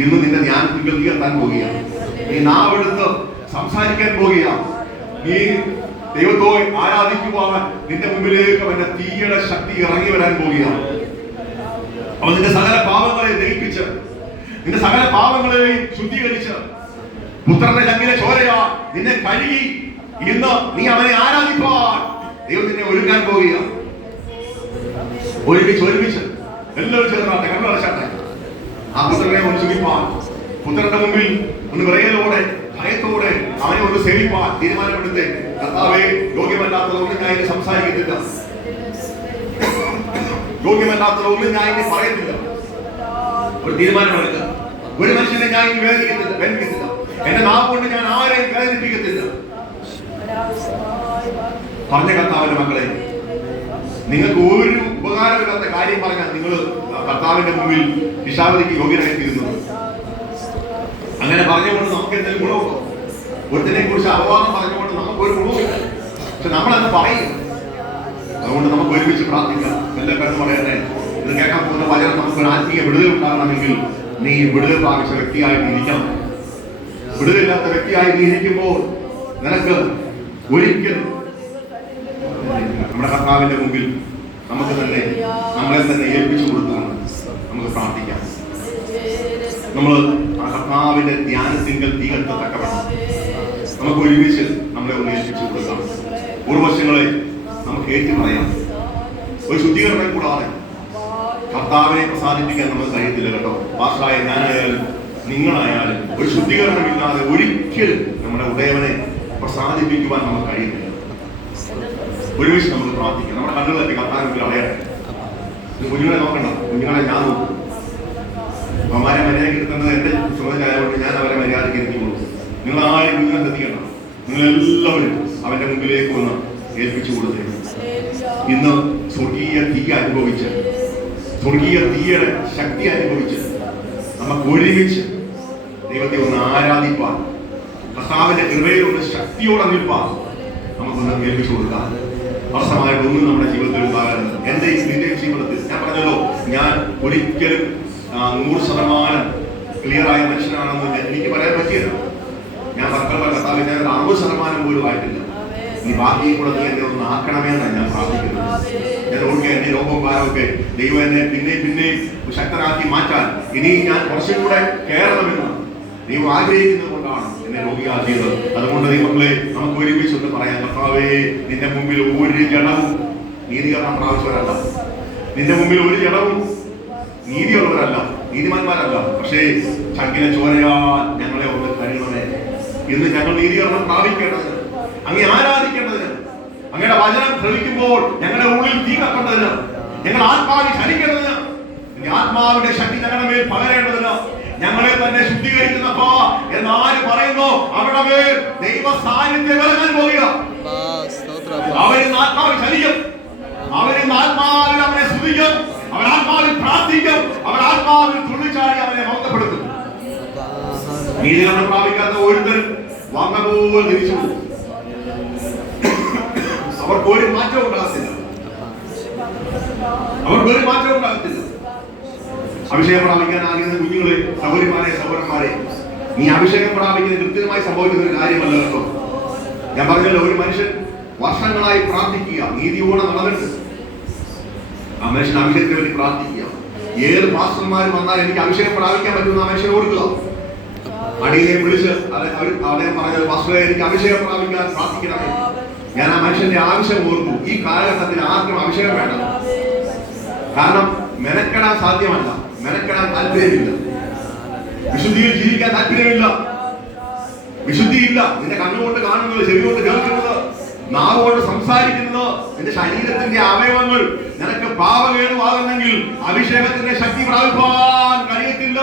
ഇന്ന് നിന്റെ ധ്യാനത്തിൽ നീ എത്താൻ പോകുകയാണ്. നീ നാവെടുത്ത് സംസാരിക്കാൻ പോകുകയാണ്. നീ ദൈവത്തെ ആരാധിക്കുവാൻ നിന്റെ മുമ്പിലേക്ക് അവന്റെ തീയുടെ ശക്തി ഇറങ്ങി വരാൻ പോകുകയാണ്. അവൻ നിന്റെ സകല പാപങ്ങളെ ദഹിപ്പിച്ച് നിന്റെ സകല പാപങ്ങളെയും ശുദ്ധീകരിച്ച് പുത്രന്റെ ചങ്കിലെ ചോരയാ നിന്നെ കഴുകി ഇന്ന് നീ അവനെ ആരാധിപ്പാൻ ദൈവം നിന്നെ ഒരുക്കാൻ പോവുകയാണ്. ഒരുമിച്ച് എല്ലാവരും ചേർന്നാട്ടെ, കണ്ണടച്ചാട്ടെ. ആ പുത്രനെ ഒന്ന് ചുമിപ്പാൻ, പുത്രന്റെ മുമ്പിൽ ഒന്ന് വിറയലോടെ ഭയത്തോടെ അവനെ ഒന്ന് സേവിപ്പാൻ തീരുമാനമെടുത്ത്, കർത്താവേ യോഗ്യമല്ലാത്തതൊന്നും ഞാൻ ഇനി സംസാരിക്കത്തില്ല, യോഗ്യമല്ലാത്തതൊന്നും ഞാൻ ഇനി പറയത്തില്ല. ഒരു തീരുമാനമെടുക്കുക. ഒരു മനുഷ്യനെ ഞാൻ ഇനി വേദനിക്കത്തില്ല, എന്റെ നാവ് കൊണ്ട് ഞാൻ ആരെയും വേദനിപ്പിക്കത്തില്ല. പറഞ്ഞ കർത്താവിന്റെ മക്കളെ, നിങ്ങൾക്ക് ഒരു ഉപകാരമില്ലാത്ത കാര്യം പറഞ്ഞാൽ നിങ്ങൾ കർത്താവിന്റെ മുമ്പിൽ വിശാലതയ്ക്ക് യോഗ്യനായി തീരുന്നു. അങ്ങനെ പറഞ്ഞുകൊണ്ട് നമുക്ക് എന്തെങ്കിലും ഗുണമുണ്ടോ? ഒരുത്തിനെ കുറിച്ച് അപവാദം പറഞ്ഞുകൊണ്ട് നമുക്കൊരു ഗുണവുമില്ല. പക്ഷെ നമ്മളത് പറയും. അതുകൊണ്ട് നമുക്ക് ഒരുമിച്ച് പ്രാർത്ഥിക്കാം. എല്ലാം കണ്ടു പറയട്ടെ. ഇത് കേൾക്കാൻ പോകുന്ന വചനം നമുക്കൊരു ആത്മീയ വിടുതൽ ഉണ്ടാകണമെങ്കിൽ നീ വിടുതൽ പ്രാപിച്ച വ്യക്തിയായിട്ട് ഇരിക്കണം. വിടുതലില്ലാത്ത വ്യക്തിയായി നീ ഇരിക്കുമ്പോൾ നിനക്ക് ഒരിക്കലും നമ്മുടെ കർത്താവിന്റെ മുമ്പിൽ നമുക്ക് തന്നെ നമ്മളെ തന്നെ ഏൽപ്പിച്ചു കൊടുത്താണ് നമുക്ക് പ്രാർത്ഥിക്കാം. നമ്മൾ ആ കർത്താവിന്റെ ധ്യാനത്തിങ്കൽ തീ കത്തത്തക്കവണ്ണം നമുക്ക് ഒരുമിച്ച് നമ്മളെ ഒന്ന് ഏൽപ്പിച്ചു കൊടുക്കാം. പൂർവശങ്ങളെ നമുക്ക് ഏറ്റു പറയാം. ഒരു ശുദ്ധീകരണം കൂടാതെ കർത്താവിനെ പ്രസാദിപ്പിക്കാൻ നമുക്ക് കഴിയത്തില്ല കേട്ടോ. പാസ്റ്ററായ ഞാനായാലും നിങ്ങളായാലും ഒരു ശുദ്ധീകരണമില്ലാതെ ഒരിക്കലും നമ്മുടെ ഉടയവനെ പ്രസാദിപ്പിക്കുവാൻ നമുക്ക് കഴിയുന്നില്ല. ഒരുമിച്ച് നമുക്ക് പ്രാർത്ഥിക്കാം. നമ്മുടെ കണ്ണുകളൊക്കെ കർത്താവിനെ അറിയട്ടെ. കുഞ്ഞുങ്ങളെ നോക്കണ്ട, കുഞ്ഞുങ്ങളെ ഞാൻ നോക്കും. അവന്മാരെ മര്യാദയ്ക്ക് എടുക്കുന്നത് എന്റെ ചുമതലയായതുകൊണ്ട് ഞാൻ അവരെ മര്യാദയ്ക്ക് ഇരിക്കുള്ളൂ. നിങ്ങൾ ആരും കുഞ്ഞുങ്ങളെ ശ്രദ്ധിക്കണം. നിങ്ങളെല്ലാവരും അവന്റെ മുമ്പിലേക്ക് വന്ന് ഏൽപ്പിച്ചു കൊടുത്തേ. ഇന്ന് സ്വർഗീയ തീ അനുഭവിച്ച്, സ്വർഗീയ തീയുടെ ശക്തി അനുഭവിച്ച് നമുക്ക് ഒരുമിച്ച് ദൈവത്തെ ഒന്ന് ആരാധിപ്പാൻ, കർത്താവിന്റെ കൃപയിൽ ഒന്ന് ശക്തിയോടെ നിൽപ്പാൻ നമുക്കൊന്ന് ഏൽപ്പിച്ചു കൊടുക്കാം. അവസരമായിട്ടൊന്നും നമ്മുടെ ജീവിതത്തിൽ ഉണ്ടാകരുത്. എന്റെയും നിന്റെയും ജീവിതത്തിൽ ഞാൻ പറഞ്ഞല്ലോ, ഞാൻ ഒരിക്കലും 100% ക്ലിയറായ മനുഷ്യനാണെന്ന് എനിക്ക് പറയാൻ പറ്റിയത്. ഞാൻ മക്കളുടെ കർത്താവിൽ ഞാൻ 60% പോലും ആയിട്ടില്ല. ഇനി ബാക്കി കൂടെ നീ എന്നെ ഒന്ന് ആക്കണമെന്നാണ് ഞാൻ പ്രാർത്ഥിക്കുന്നത്. ഞാൻ ഓർക്കുക, എന്റെ രോഗവും ഭാരമൊക്കെ ദൈവം എന്നെ പിന്നെയും ശക്തനാക്കി മാറ്റാൻ ഇനി ഞാൻ കുറച്ചും കൂടെ കയറണമെന്ന് ദൈവം ആഗ്രഹിക്കുന്നത് കൊണ്ടാണ് എന്നെ രോഗിയാക്കിയത്. അതുകൊണ്ട് ദൈവങ്ങളെ നമുക്ക് ഒരുമിച്ച് ഒന്ന് പറയാം. കർത്താവേ, നിന്റെ മുമ്പിൽ ഒരു ജഡവും നീതികരണം പ്രാപിച്ചവരല്ല. നിന്റെ മുമ്പിൽ ഒരു ജഡവും നീതിയുള്ളവരല്ല, നീതിമാന്മാരല്ല. പക്ഷേ ചങ്കിലെ ചോരയാൽ ഞങ്ങളെ ഒന്ന് കരുതണമേ. ഇന്ന് ഞങ്ങൾ നീതികരണം പ്രാപിക്കേണ്ടതിന്, അങ്ങേ ആരാധിക്കേണ്ടതിന്, അങ്ങയുടെ വചനം ശ്രമിക്കുമ്പോൾ ഞങ്ങളുടെ ഉള്ളിൽ തീ കത്തേണ്ടതിന്, ഞങ്ങൾ ആത്മാവിൽ ചലിക്കേണ്ടതിന്, ആത്മാവിന്റെ ശക്തി ഞങ്ങളുടെ മേൽ പകരേണ്ടതിന്, ഞങ്ങളെ തന്നെ ശുദ്ധീകരിക്കുന്നപ്പോ എന്നാര് പറയുന്നു അവിടെ മേൽ ദൈവ സാന്നിധ്യം ഇറങ്ങാൻ പോവുക. അവരിന്ന് ആത്മാവിൽ ചലിക്കും, അവരിന്ന് ആത്മാവിൽ അവനെ സ്തുതിക്കും, അവർ ആത്മാവിൽ പ്രാർത്ഥിക്കും, അവർ ആത്മാവിൽ തുള്ളിച്ചാടി അവനെ മഹത്വപ്പെടുത്തും. നീതികരണം പ്രാപിക്കാത്ത ഒരുത്തരും വന്ന പോലെ തിരിച്ചു പോകും. അവർക്കൊരു മാറ്റം ഉണ്ടാകത്തില്ല, അവർക്കൊരു മാറ്റം ഉണ്ടാകത്തില്ല. അഭിഷേകം പ്രാപിക്കാൻ ആഗ്രഹിക്കുന്ന കുഞ്ഞുങ്ങളെ, സഹോദരിമാരെ, സഹോദരന്മാരെ, നീ അഭിഷേകം പ്രാപിക്കുന്നത് കൃത്യമായി സംഭവിക്കുന്ന ഒരു കാര്യമല്ല കേട്ടോ. ഞാൻ പറഞ്ഞല്ലോ, ഒരു മനുഷ്യൻ വർഷങ്ങളായി പ്രാർത്ഥിക്കുക, നീതിയോടെ നടന്നിട്ട് ആ മനുഷ്യൻ അഭിഷേകത്തിന് വേണ്ടി പ്രാർത്ഥിക്കുക. ഏത് പാസ്റ്റർമാർ വന്നാൽ എനിക്ക് അഭിഷേകം പ്രാപിക്കാൻ പറ്റുന്ന ആ മനുഷ്യനെ ഓർക്കുക. അടിയെ വിളിച്ച് അദ്ദേഹം പറഞ്ഞത്, പാസ്റ്ററെ എനിക്ക് അഭിഷേകം പ്രാപിക്കാൻ പ്രാർത്ഥിക്കണമേ. ഞാൻ ആ മനുഷ്യന്റെ ആവശ്യം ഓർത്തു. ഈ കാലഘട്ടത്തിൽ ആർക്കും അഭിഷേകം വേണ്ട. കാരണം മെനക്കെടാൻ സാധ്യമല്ല, മെനക്കെടാൻ താല്പര്യമില്ല, വിശുദ്ധിയിൽ ജീവിക്കാൻ താല്പര്യമില്ല, വിശുദ്ധിയില്ല. നിന്റെ കണ്ണുകൊണ്ട് കാണുന്നത്, ചെവി കൊണ്ട് കേൾക്കുന്നത്, നാവ് കൊണ്ട് സംസാരിക്കുന്നത്, നിന്റെ ശരീരത്തിന്റെ അവയവങ്ങൾ നിനക്ക് പാപകേടുവാകുന്നെങ്കിൽ അഭിഷേകത്തിന്റെ ശക്തി പ്രാപിക്കാൻ കഴിയത്തില്ല.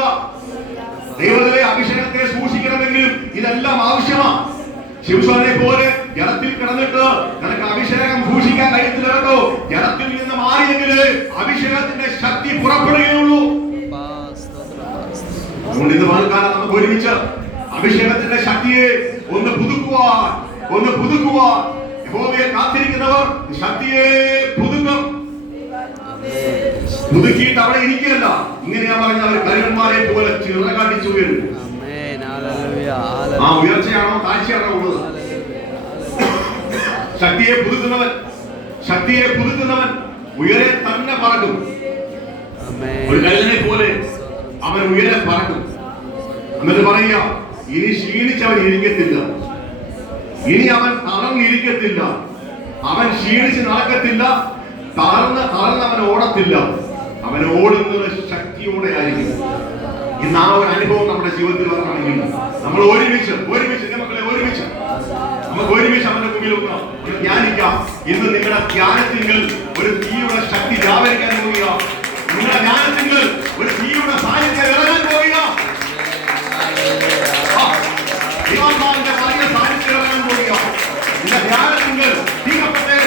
ദൈവത്തിലെ അഭിഷേകത്തെ സൂക്ഷിക്കണമെങ്കിൽ ഇതെല്ലാം ആവശ്യമാണ്. ശിവസ്വനെ പോലെ ജലത്തിൽ കിടന്നിട്ട് നിനക്ക് അഭിഷേകം സൂക്ഷിക്കാൻ കഴിയത്തില്ല കേട്ടോ. ജലത്തിൽ നിന്ന് മാറിയെങ്കിലേ അഭിഷേകത്തിന്റെ ശക്തി പുറപ്പെടുകയുള്ളൂ. അതുകൊണ്ട് ഇന്ന് വാൽക്കാലം നമുക്ക് ഒരുമിച്ച് അഭിഷേകത്തിന്റെ ശക്തിയെ ഒന്ന് പുതുക്കുവാൻ യഹോവയെ കാത്തിരിക്കുന്നവർ ശക്തിയെ പുതുക്കും. പുതുക്കിയിട്ട് അവിടെ ഇരിക്കുകയല്ല, ഇങ്ങനെയാ പറഞ്ഞ അവർ കരുവന്മാരെ പോലെ ചിറകാട്ടിച്ചു വരും. ആ ഉയർച്ചയാണോ താഴ്ചയാണോ ഉള്ളത്? ശക്തിയെ പുതുക്കുന്നവൻ ഉയരെ തന്നെ പറക്കും. ഒരു കഴുതനെ പോലെ അവൻ ഉയരെ പറക്കും. എന്നിട്ട് പറയുക, ഇനി ക്ഷീണിച്ചവൻ ഇരിക്കത്തില്ല, ഇനി അവൻ തളർന്നിരിക്കത്തില്ല, അവൻ ക്ഷീണിച്ച് നടക്കത്തില്ല, തളർന്ന് അവൻ ഓടത്തില്ല. അവൻ ഓടുന്നത് ശക്തിയോടെ ആയിരിക്കും. ഇന്ന് ആ ഒരു അനുഭവം നമ്മുടെ ജീവിതത്തിൽ വരണമെങ്കിൽ നമ്മൾ ഒരുമിച്ച് എന്റെ മക്കളെ നമുക്ക് ഒരുമിച്ച് അവന്റെ മുമ്പിൽ ധ്യാനിക്കാം. ഇന്ന് നിങ്ങളുടെ ധ്യാനത്തിങ്കിൽ ഒരു തീയുടെ ശക്തി വ്യാപരിക്കാൻ പോവുക. നിങ്ങളുടെ ധ്യാനത്തിങ്കിൽ ഒരു തീയുടെ സാന്നിധ്യം ഇറങ്ങാൻ പോവുക. ദൈവാത്മാവിന്റെ വലിയ സാന്നിധ്യം ഇറങ്ങാൻ പോവുക. നിങ്ങളുടെ ധ്യാനത്തിങ്കിൽ തീകപ്പെട്ടേ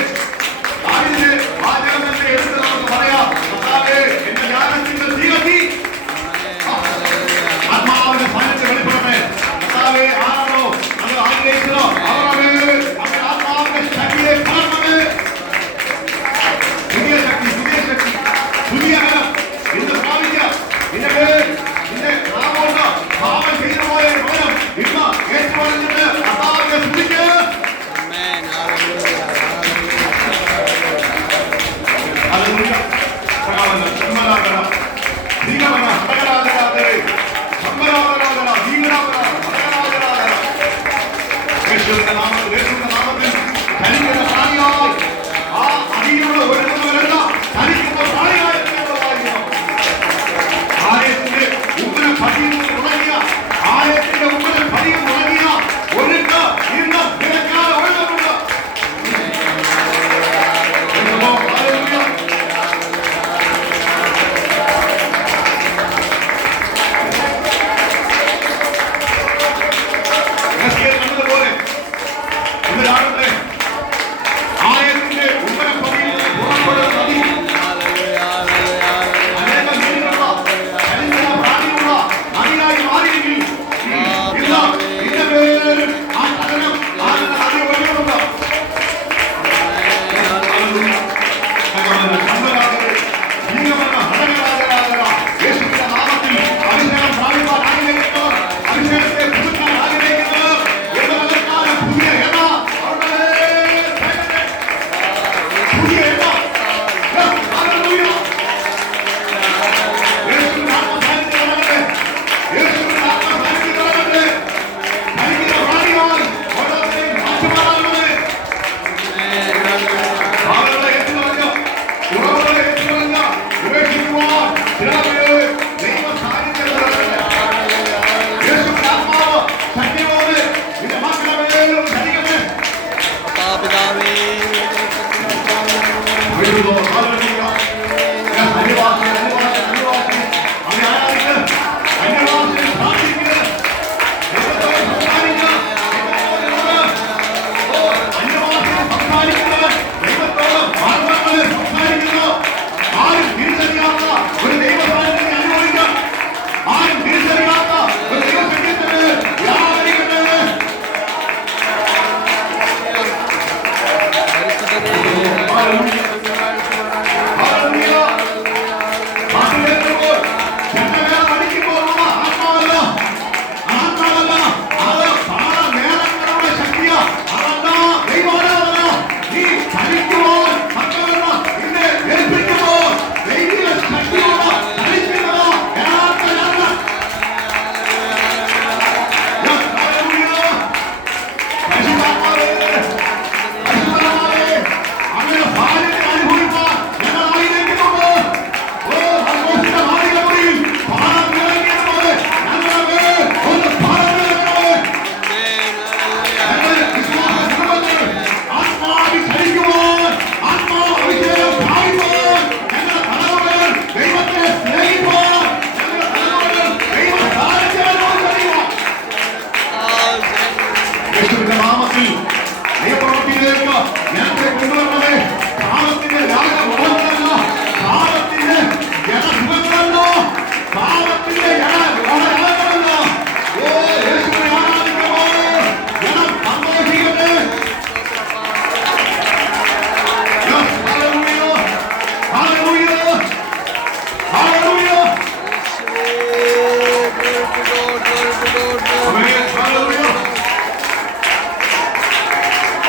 അതിന്റെ വാചകം തന്നെ എടുത്ത് നമുക്ക് പറയാം. എന്റെ ധ്യാനത്തിങ്കിൽ തീ കത്തി ആത്മാവിന്റെ സാന്നിധ്യം വെളിപ്പെടട്ടെ. കർത്താവേ, ആരാണോ അത് ആഗ്രഹിച്ചതോ അവരുടെ ആത്മാവിന്റെ ശക്തിയെ കാണണമേ. പുതിയ ശക്തി പുതിയ ബലം ഇന്ന് പ്രാപിക്കാം. നിന്റെ നാമോട് പാപം ചെയ്തു പോയ ബലം ഇന്ന് ഏറ്റുപറഞ്ഞിട്ട് കർത്താവിനെ സ്തുതിക്കുക.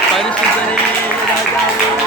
പരിശുദ്ധനേ രാജാവേ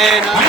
Bye.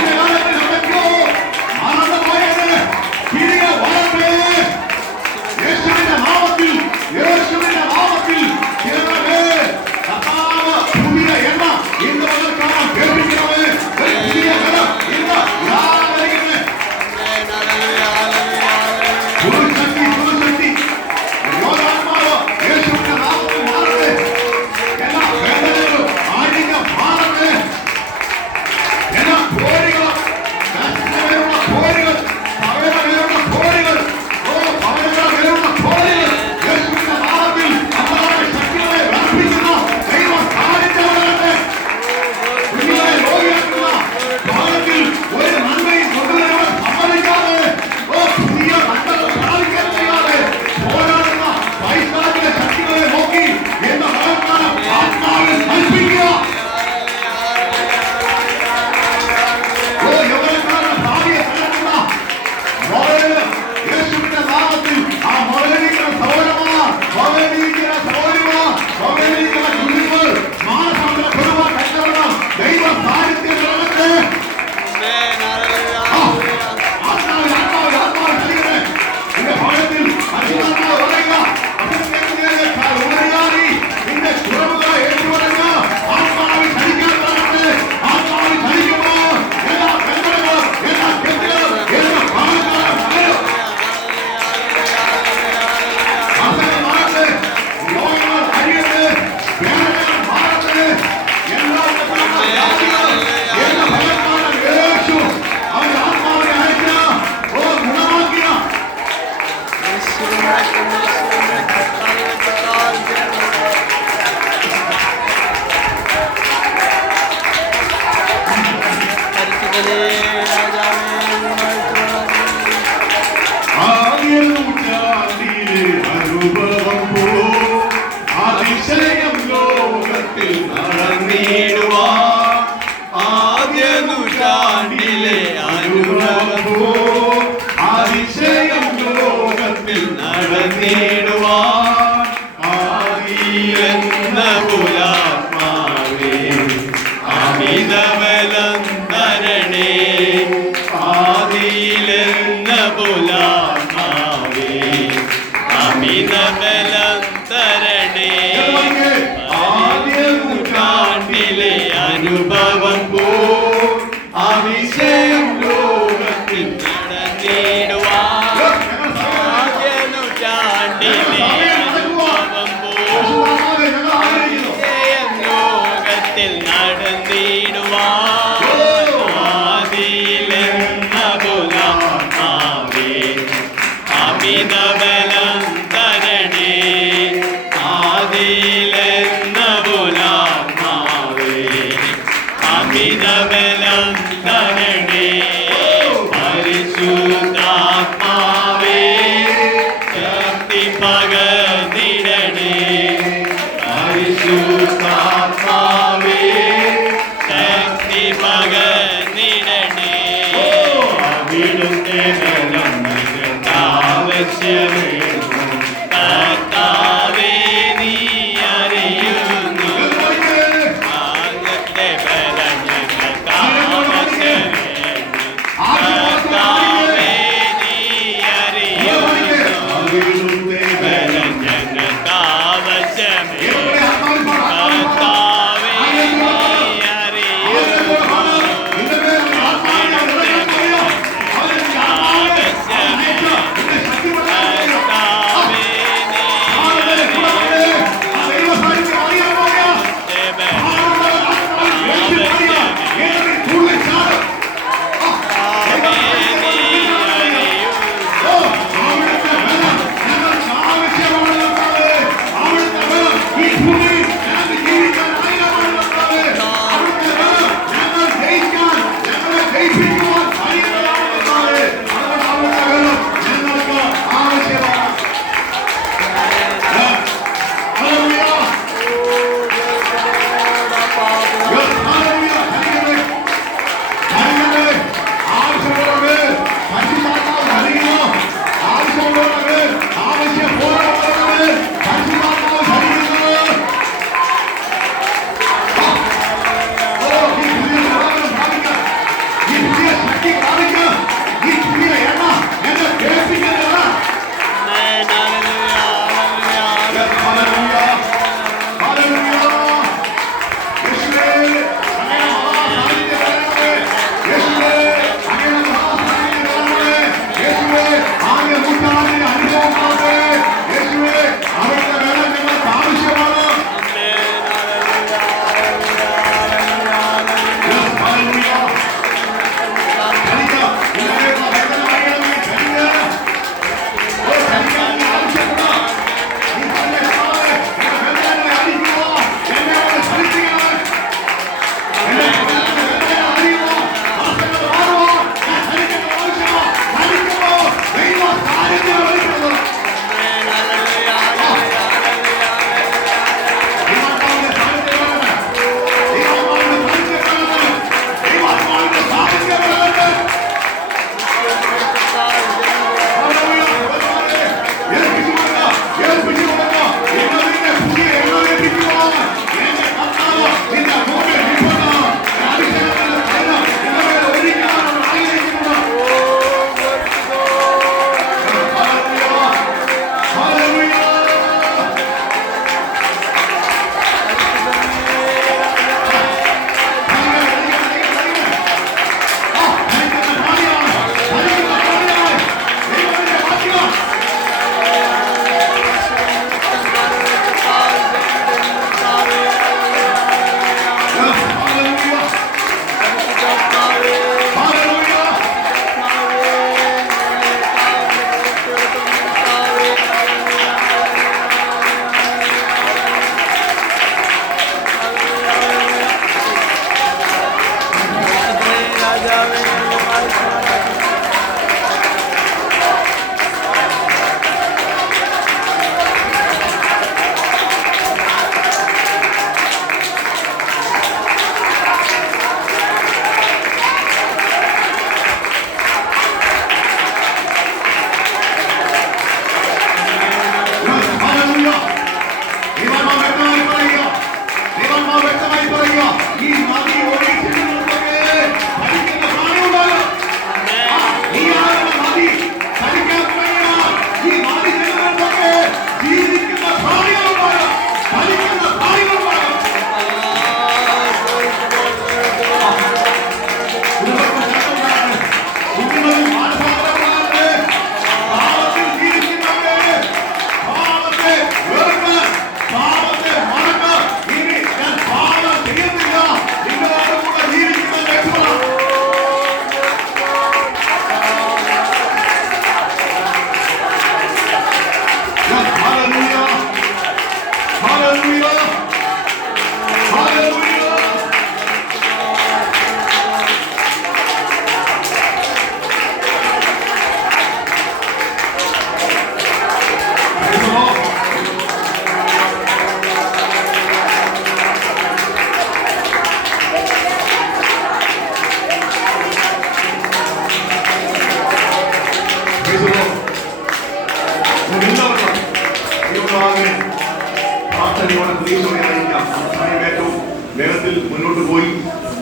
വേഗത്തിൽ മുന്നോട്ട് പോയി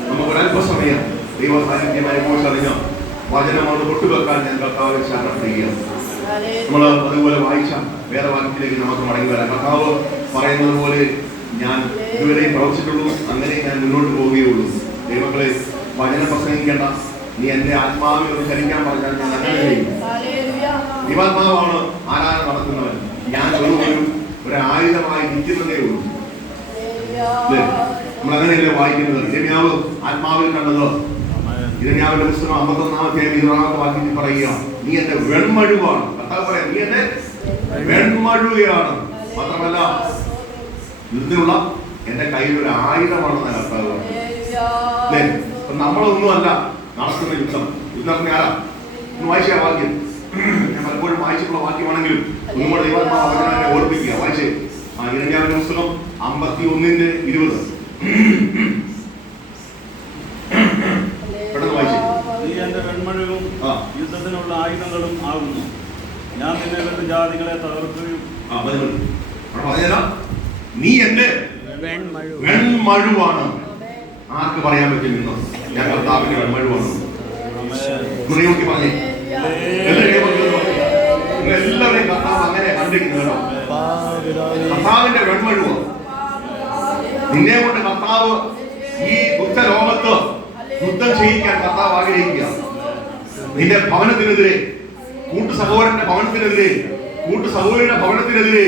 നമുക്ക് ഒരല്പസമയം ദൈവ സാന്നിധ്യമായി പോയിട്ടറിഞ്ഞ വചനമാണ് തൊട്ടുവെക്കാൻ ഞാൻ കർത്താവ് ശരണപ്പെടുകയാണ്. നമ്മൾ അതുപോലെ വായിച്ച വേദവാക്യത്തിലേക്ക് നമുക്ക് മടങ്ങി വരാം. കർത്താവ് പറയുന്നത് പോലെ ഞാൻ ഇതുവരെ പ്രവർത്തിച്ചിട്ടുള്ളൂ, അങ്ങനെ ഞാൻ മുന്നോട്ട് പോവുകയുള്ളൂ. ദൈവങ്ങളെ വചനം പ്രസംഗിക്കേണ്ട, നീ എന്റെ ആത്മാവിൽ ഒന്ന് ചലിക്കാൻ പറഞ്ഞാൽ ഞാൻ അങ്ങനെ ചെയ്യും. ദൈവാത്മാവാണ് ആരാധന നടത്തുന്നവൻ. ഞാൻ ഒരു ആയുധമായി നിൽക്കുന്നതേ ഉള്ളൂ. നമ്മൾ അങ്ങനെയല്ലേ വായിക്കുന്നത്. ഇരമ്യാവ് ആത്മാവിൽ കണ്ടത്, ഇരമ്യാവിന്റെ പുസ്തകം 51-ാമത്തെ 20-ാമത്തെ വാക്യത്തിൽ പറയുക, നീ എന്റെ വെൺമഴുവാണ്. കർത്താവ് പറയാം, നീ എന്റെ വെൺമഴുവയാണ്. മാത്രമല്ല യുദ്ധത്തിനുള്ള എന്റെ കയ്യിൽ ഒരു ആയുധമാണെന്ന് കർത്താവ്. അല്ലേ, നമ്മളൊന്നുമല്ല നടത്തുന്ന യുദ്ധം. യുദ്ധം നടത്തുന്ന ആരാ? വായിച്ച വാക്യം ഞാൻ പലപ്പോഴും വായിച്ചിട്ടുള്ള വാക്യമാണെങ്കിലും ഒന്നുകൂടെ ദൈവത്തിനെ ഓർപ്പിക്കുക. വായിച്ചേ ഇരമ്യാവിന്റെ പുസ്തകം 51:20. പെട്ടെന്ന് വായിച്ചേ. നീ എന്റെ വെൺമഴുവും യുദ്ധത്തിനുള്ള ആയുധങ്ങളും ആകുന്നു. ഞാൻ നിന്നെ വെറും ജാതികളെ തകർക്കുകയും. നീ എന്റെ വെൺമഴുവാണ്. ആർക്ക് പറയാൻ പറ്റും ഇന്ന് ഞാൻ കർത്താവിന്റെ വെൺമഴുവാണ്? നോക്കി പറഞ്ഞേ. എല്ലാവരെയും കർത്താവ് അങ്ങനെ കണ്ടിരിക്കുന്നു. കർത്താവിന്റെ വെൺമഴുവ നിന്നെ കൊണ്ട് കർത്താവ് ഈ ദുഃഖലോകത്ത് യുദ്ധം ചെയ്യിക്കാൻ കർത്താവ് ആഗ്രഹിക്കുക. നിന്റെ ഭവനത്തിനെതിരെ, കൂട്ടു സഹോദരന്റെ ഭവനത്തിനെതിരെ, കൂട്ടു സഹോദരന്റെ ഭവനത്തിനെതിരെ,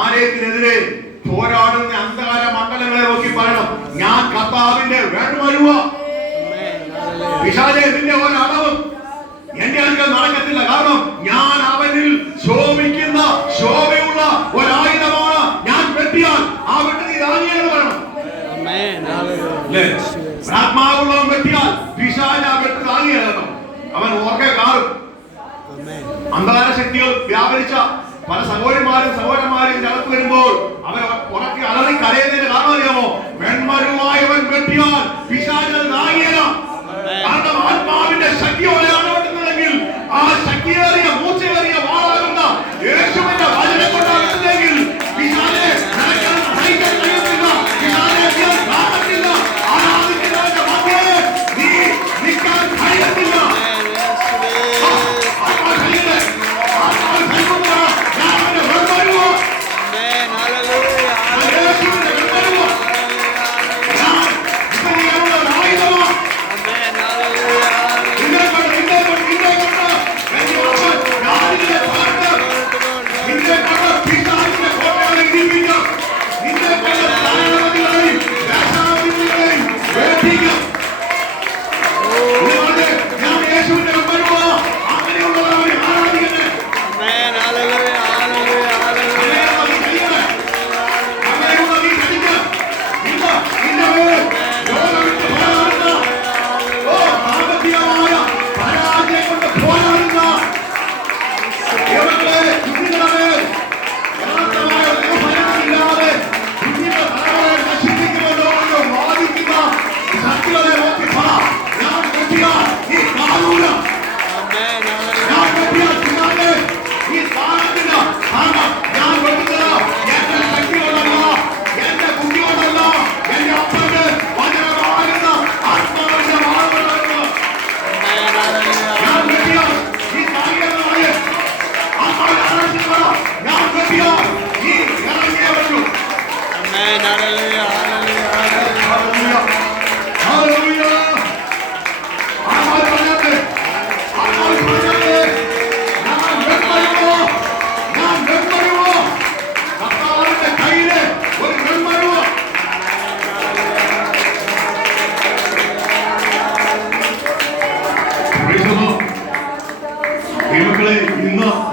ആലയത്തിനെതിരെ പോരാടുന്ന അന്ധകാര മണ്ഡലങ്ങളെ നോക്കി പറയണം, ഞാൻ കർത്താവിന്റെ വെൺമഴുവ. പിശാചേ, നിന്റെ ഒരളവും എന്റെ അടുക്കൽ നടക്കത്തില്ല. കാരണം ഞാൻ അവനിൽ ശോഭിക്കുന്ന ശോഭയുള്ള ഒരായുധമാണ്. ഞാൻ വെട്ടിയാൽ ആ വെട്ടി നീ താങ്ങിയെന്ന് പറയണം. ആത്മാവുള്ളവൻ വെട്ടിയാൽ പിശാച് ആ വെട്ടി താങ്ങിയെന്ന് അവൻ ഓർക്കെ കാറും. അന്ധകാര ശക്തികൾ വ്യാപരിച്ച പല സഹോദരന്മാരും അകത്ത് വരുമ്പോൾ അവർ ഉറക്കി അലറി കരയുന്നതിന് കാരണം അറിയാമോ? വെൺമഴുവായവൻ വെട്ടിയാൽ പിശാച് താങ്ങിയല്ല. കാരണം ആത്മാവിന്റെ ശക്തിയോടെയാണ് വെട്ടുന്നതെങ്കിൽ ആ ശക്തിയേറിയ മൂർച്ചയേറിയ വാളാകുന്ന യേശുവിന്റെ വചനം കൊണ്ടാകുന്നെങ്കിൽ പിശാചെ സഹിക്കാൻ കഴിയത്തില്ല. പിശാചെ കാണത്തില്ല. ആരാധിക്കുന്നവന്റെ മധ്യേ നീ നിൽക്കാൻ കഴിയത്തില്ല.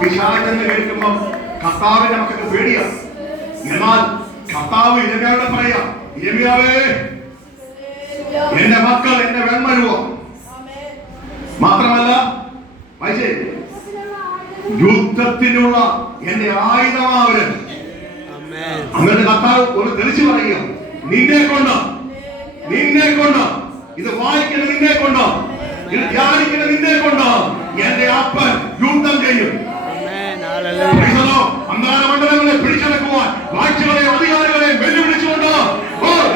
പിശാചെന്ന് കേൾക്കുമ്പോൾ കർത്താവിന്റെ മക്കൾക്ക് പേടിയാണ്. എന്നാൽ കർത്താവ് കർത്താവ് ഇരമ്യാവോട് പറയാം, ഇരമ്യാവേ, എന്റെ മക്കൾ എന്റെ വെൺമരുവ. മാത്രമല്ല വായിച്ചേ, യുദ്ധത്തിനുള്ള എന്റെ ആയുധമാവര്. അങ്ങനെ കർത്താവ് ഒന്ന് തെളിച്ചു പറയുക, നിന്നെ കൊണ്ട് ഇത് വായിക്കുന്ന നിന്നെ കൊണ്ട്, ഇത് ധ്യാനിക്കുന്ന നിന്നെ കൊണ്ട് എന്റെ അപ്പൻ യുദ്ധം ചെയ്യും. അന്താര മണ്ഡലങ്ങളെ പിടിച്ചടക്കുവാൻ വാഴ്ചകളെയും അധികാരികളെയും വെല്ലുവിളിച്ചുകൊണ്ട്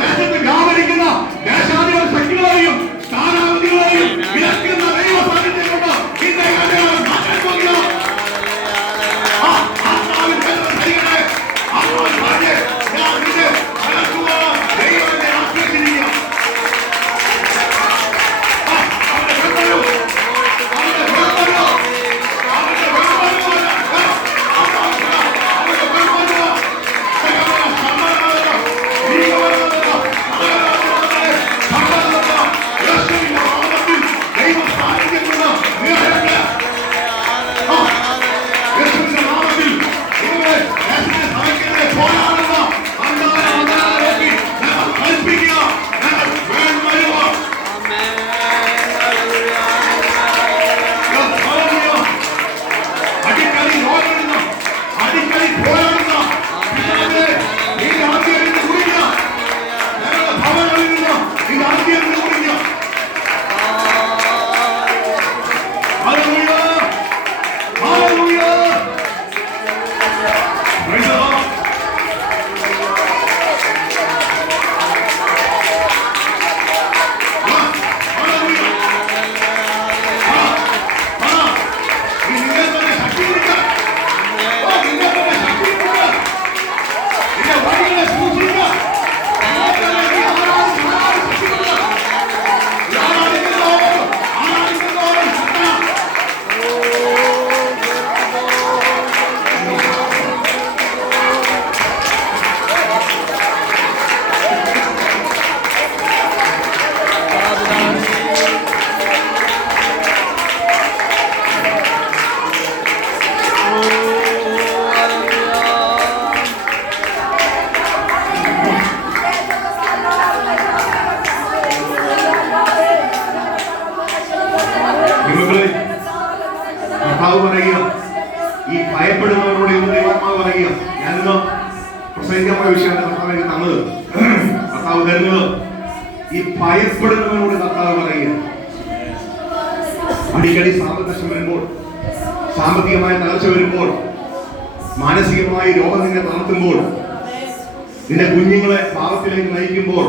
ദേശത്ത് വ്യാപരിക്കുന്ന ദേശാധിപതി ശക്തികളെയും സ്ഥാനാപതികളെയും വിലക്കുന്ന ദൈവ സാന്നിധ്യം കൊണ്ട് നിന്നെ കർത്താവ് പറയുക, ഈ ഭയപ്പെടുന്നവരോട് ഇന്ന് ദൈവാത്മാവ് പറയുക, ഞാനിന്ന് പ്രസംഗിക്കാൻ വിഷയമാണ് കർത്താവ് എനിക്ക് തന്നത്. കർത്താവ് തരുന്നത് ഈ ഭയപ്പെടുന്നവരോട് കർത്താവ് പറയുക, അടിക്കടി സാമ്പത്തികം വരുമ്പോൾ, സാമ്പത്തികമായ തകർച്ച വരുമ്പോൾ, മാനസികമായി രോഗം നിന്നെ തളർത്തുമ്പോൾ, നിന്റെ കുഞ്ഞുങ്ങളെ പാപത്തിലേക്ക് നയിക്കുമ്പോൾ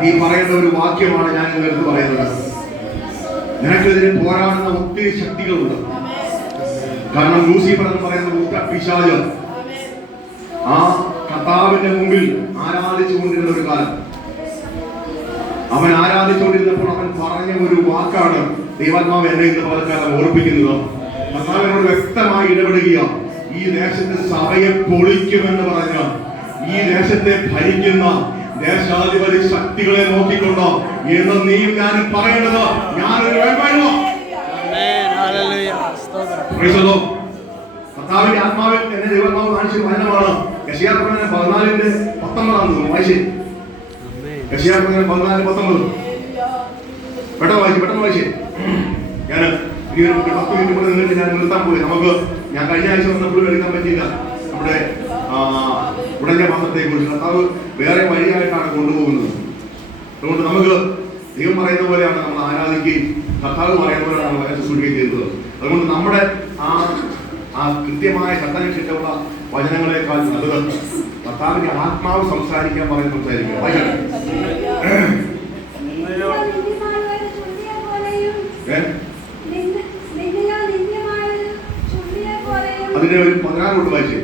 നീ പറയേണ്ട ഒരു വാക്യമാണ് ഞാൻ നിങ്ങൾക്ക് പറയുന്നത്. നിനക്കെതിരെ പോരാടുന്ന ഒത്തിരി ശക്തികളുണ്ട്. കാരണം ലൂസിഫർ എന്ന് പറയുന്ന ഉറ്റ പിശാച് ആ കർത്താവിന്റെ മുമ്പിൽ ആരാധിച്ചുകൊണ്ടിരുന്ന ഒരു കാലം, അവൻ ആരാധിച്ചുകൊണ്ടിരുന്നപ്പോൾ അവൻ പറഞ്ഞ ഒരു വാക്കാണ് ദൈവാത്മാവ് എന്നെ ഇന്ന് പലക്കാലം ഓർപ്പിക്കുന്നത്. കർത്താവിനോട് വ്യക്തമായി ഇടപെടുക, ഈ ദേശത്തെ സഭയെ പൊളിക്കുമെന്ന് പറഞ്ഞ, ഈ ദേശത്തെ ഭരിക്കുന്ന ദേശാധിപതി ശക്തികളെ നോക്കിക്കൊണ്ടോ എന്ന് നീയും ഞാനും പറയേണ്ടത്, ഞാനൊരു കർത്താവിന്റെ ആത്മാവിൽ എന്നെ ദൈവാത്മാവ് കാണിച്ച വചനമാണ് യെശയ്യാ പ്രവചനം 14:19 വായിച്ചേ. യെശയ്യാ പ്രവചനം 14:19 പെട്ടെന്ന് വായിച്ചേ. ഞാൻ ഇനി ഒരു 10 മിനിറ്റ് കൂടെ നിന്നിട്ട് ഞാൻ നിർത്താൻ പോയി. ഞാൻ കഴിഞ്ഞ ആഴ്ച വന്നപ്പോഴും എടുക്കാൻ പറ്റിയില്ല നമ്മുടെ ഉടഞ്ഞ പാത്രത്തെ കുറിച്ച്. കർത്താവ് വേറെ വഴിയായിട്ടാണ് കൊണ്ടുപോകുന്നത്. അതുകൊണ്ട് നമുക്ക് ദൈവം പറയുന്ന പോലെയാണ് നമ്മൾ ആരാധിക്കുകയും കർത്താവ് പറയുന്ന പോലെയാണ് നമ്മൾ ശുശ്രൂഷിക്കുകയും ചെയ്യുന്നത്. അതുകൊണ്ട് നമ്മുടെ ആ കൃത്യമായ ശബ്ദനിഷ്ഠിച്ചുള്ള വചനങ്ങളെക്കാൾ നല്ലത് കർത്താവിന്റെ ആത്മാവ് സംസാരിക്കാൻ പറയുന്ന സംസാരിക്കുക. അതിന്റെ ഒരു 16 വായിച്ചേ.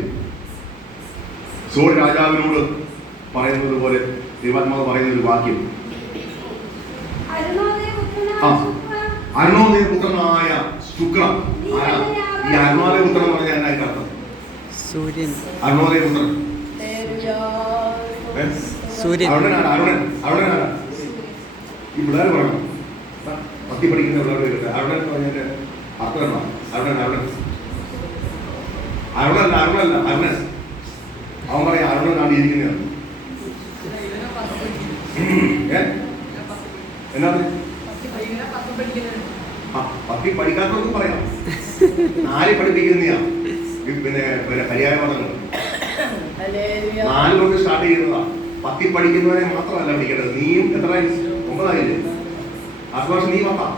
സോൾ രാജാവിനോട് പറയുന്നത് പോലെ ദൈവാത്മാവ് പറയുന്ന ഒരു വാക്യം, അരുണോദയ പുത്രനായ ശുക്ര. ഈ അരുണോദയ പുത്രൻ എന്ന് പറഞ്ഞാൽ എന്നായിട്ട് അർത്ഥം? സൂര്യൻ. അരുണോദയ പുത്രൻ അരുണനാണ്. ഈ പിള്ളേർ പറയണം, പത്തി പഠിക്കുന്ന പിള്ളേർ അരുണൻ എന്ന് പറഞ്ഞതിന്റെ അർത്ഥം എന്നാണ്? അരുണൻ. അവൻ പറയാം അരുണനാണ് ഇരിക്കുന്നതാണ്. എന്നാ പത്തി പഠിക്കാത്തവർക്കും പറയാം. 4 പഠിപ്പിക്കുന്നയാ പിന്നെ പര്യായ പദങ്ങൾ 4 കൊണ്ട് സ്റ്റാർട്ട് ചെയ്യുന്നതാ. 10 പഠിക്കുന്നവരെ മാത്രമല്ല പഠിക്കേണ്ടത്. നീയും എത്ര 9 ആയില്ലേ? അടുത്ത വർഷം നീ 10.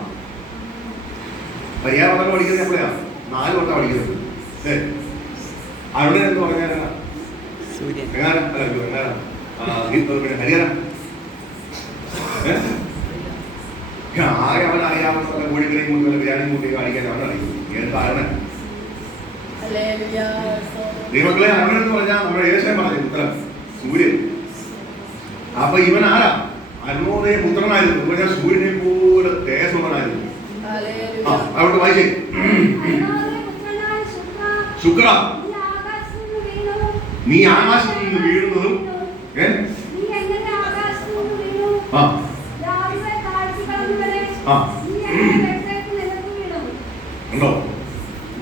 പര്യായ പദങ്ങൾ പഠിക്കുന്നത് എപ്പോഴാ? 4 തൊട്ടാ പഠിക്കുന്നത്. അവിടെ എന്ന് പറഞ്ഞാൽ ഹരിയാന ആകെ അവൻ അറിയാവുന്ന കോഴിക്കറിയും കൂട്ടി ബിരിയാണിയും കൂട്ടി കാണിക്കാൻ അവൻ അറിയുന്നു. ഏത് കാരണം ദൈവങ്ങളെ അരുണൻ എന്ന് പറഞ്ഞാൽ നമ്മുടെ ഏകദേശം പറഞ്ഞു പുത്രൻ സൂര്യൻ. അപ്പൊ ഇവൻ ആരാ? അരുണോദയ പുത്രനായിരുന്നു. പറഞ്ഞാൽ സൂര്യനെ പോലെ തേജസ്സുള്ളവനായിരുന്നു. അവിടെ വായിച്ചേ. ശുക്ര, നീ ആകാശത്തിൽ നിന്ന് വീഴുന്നതും ഉണ്ടോ?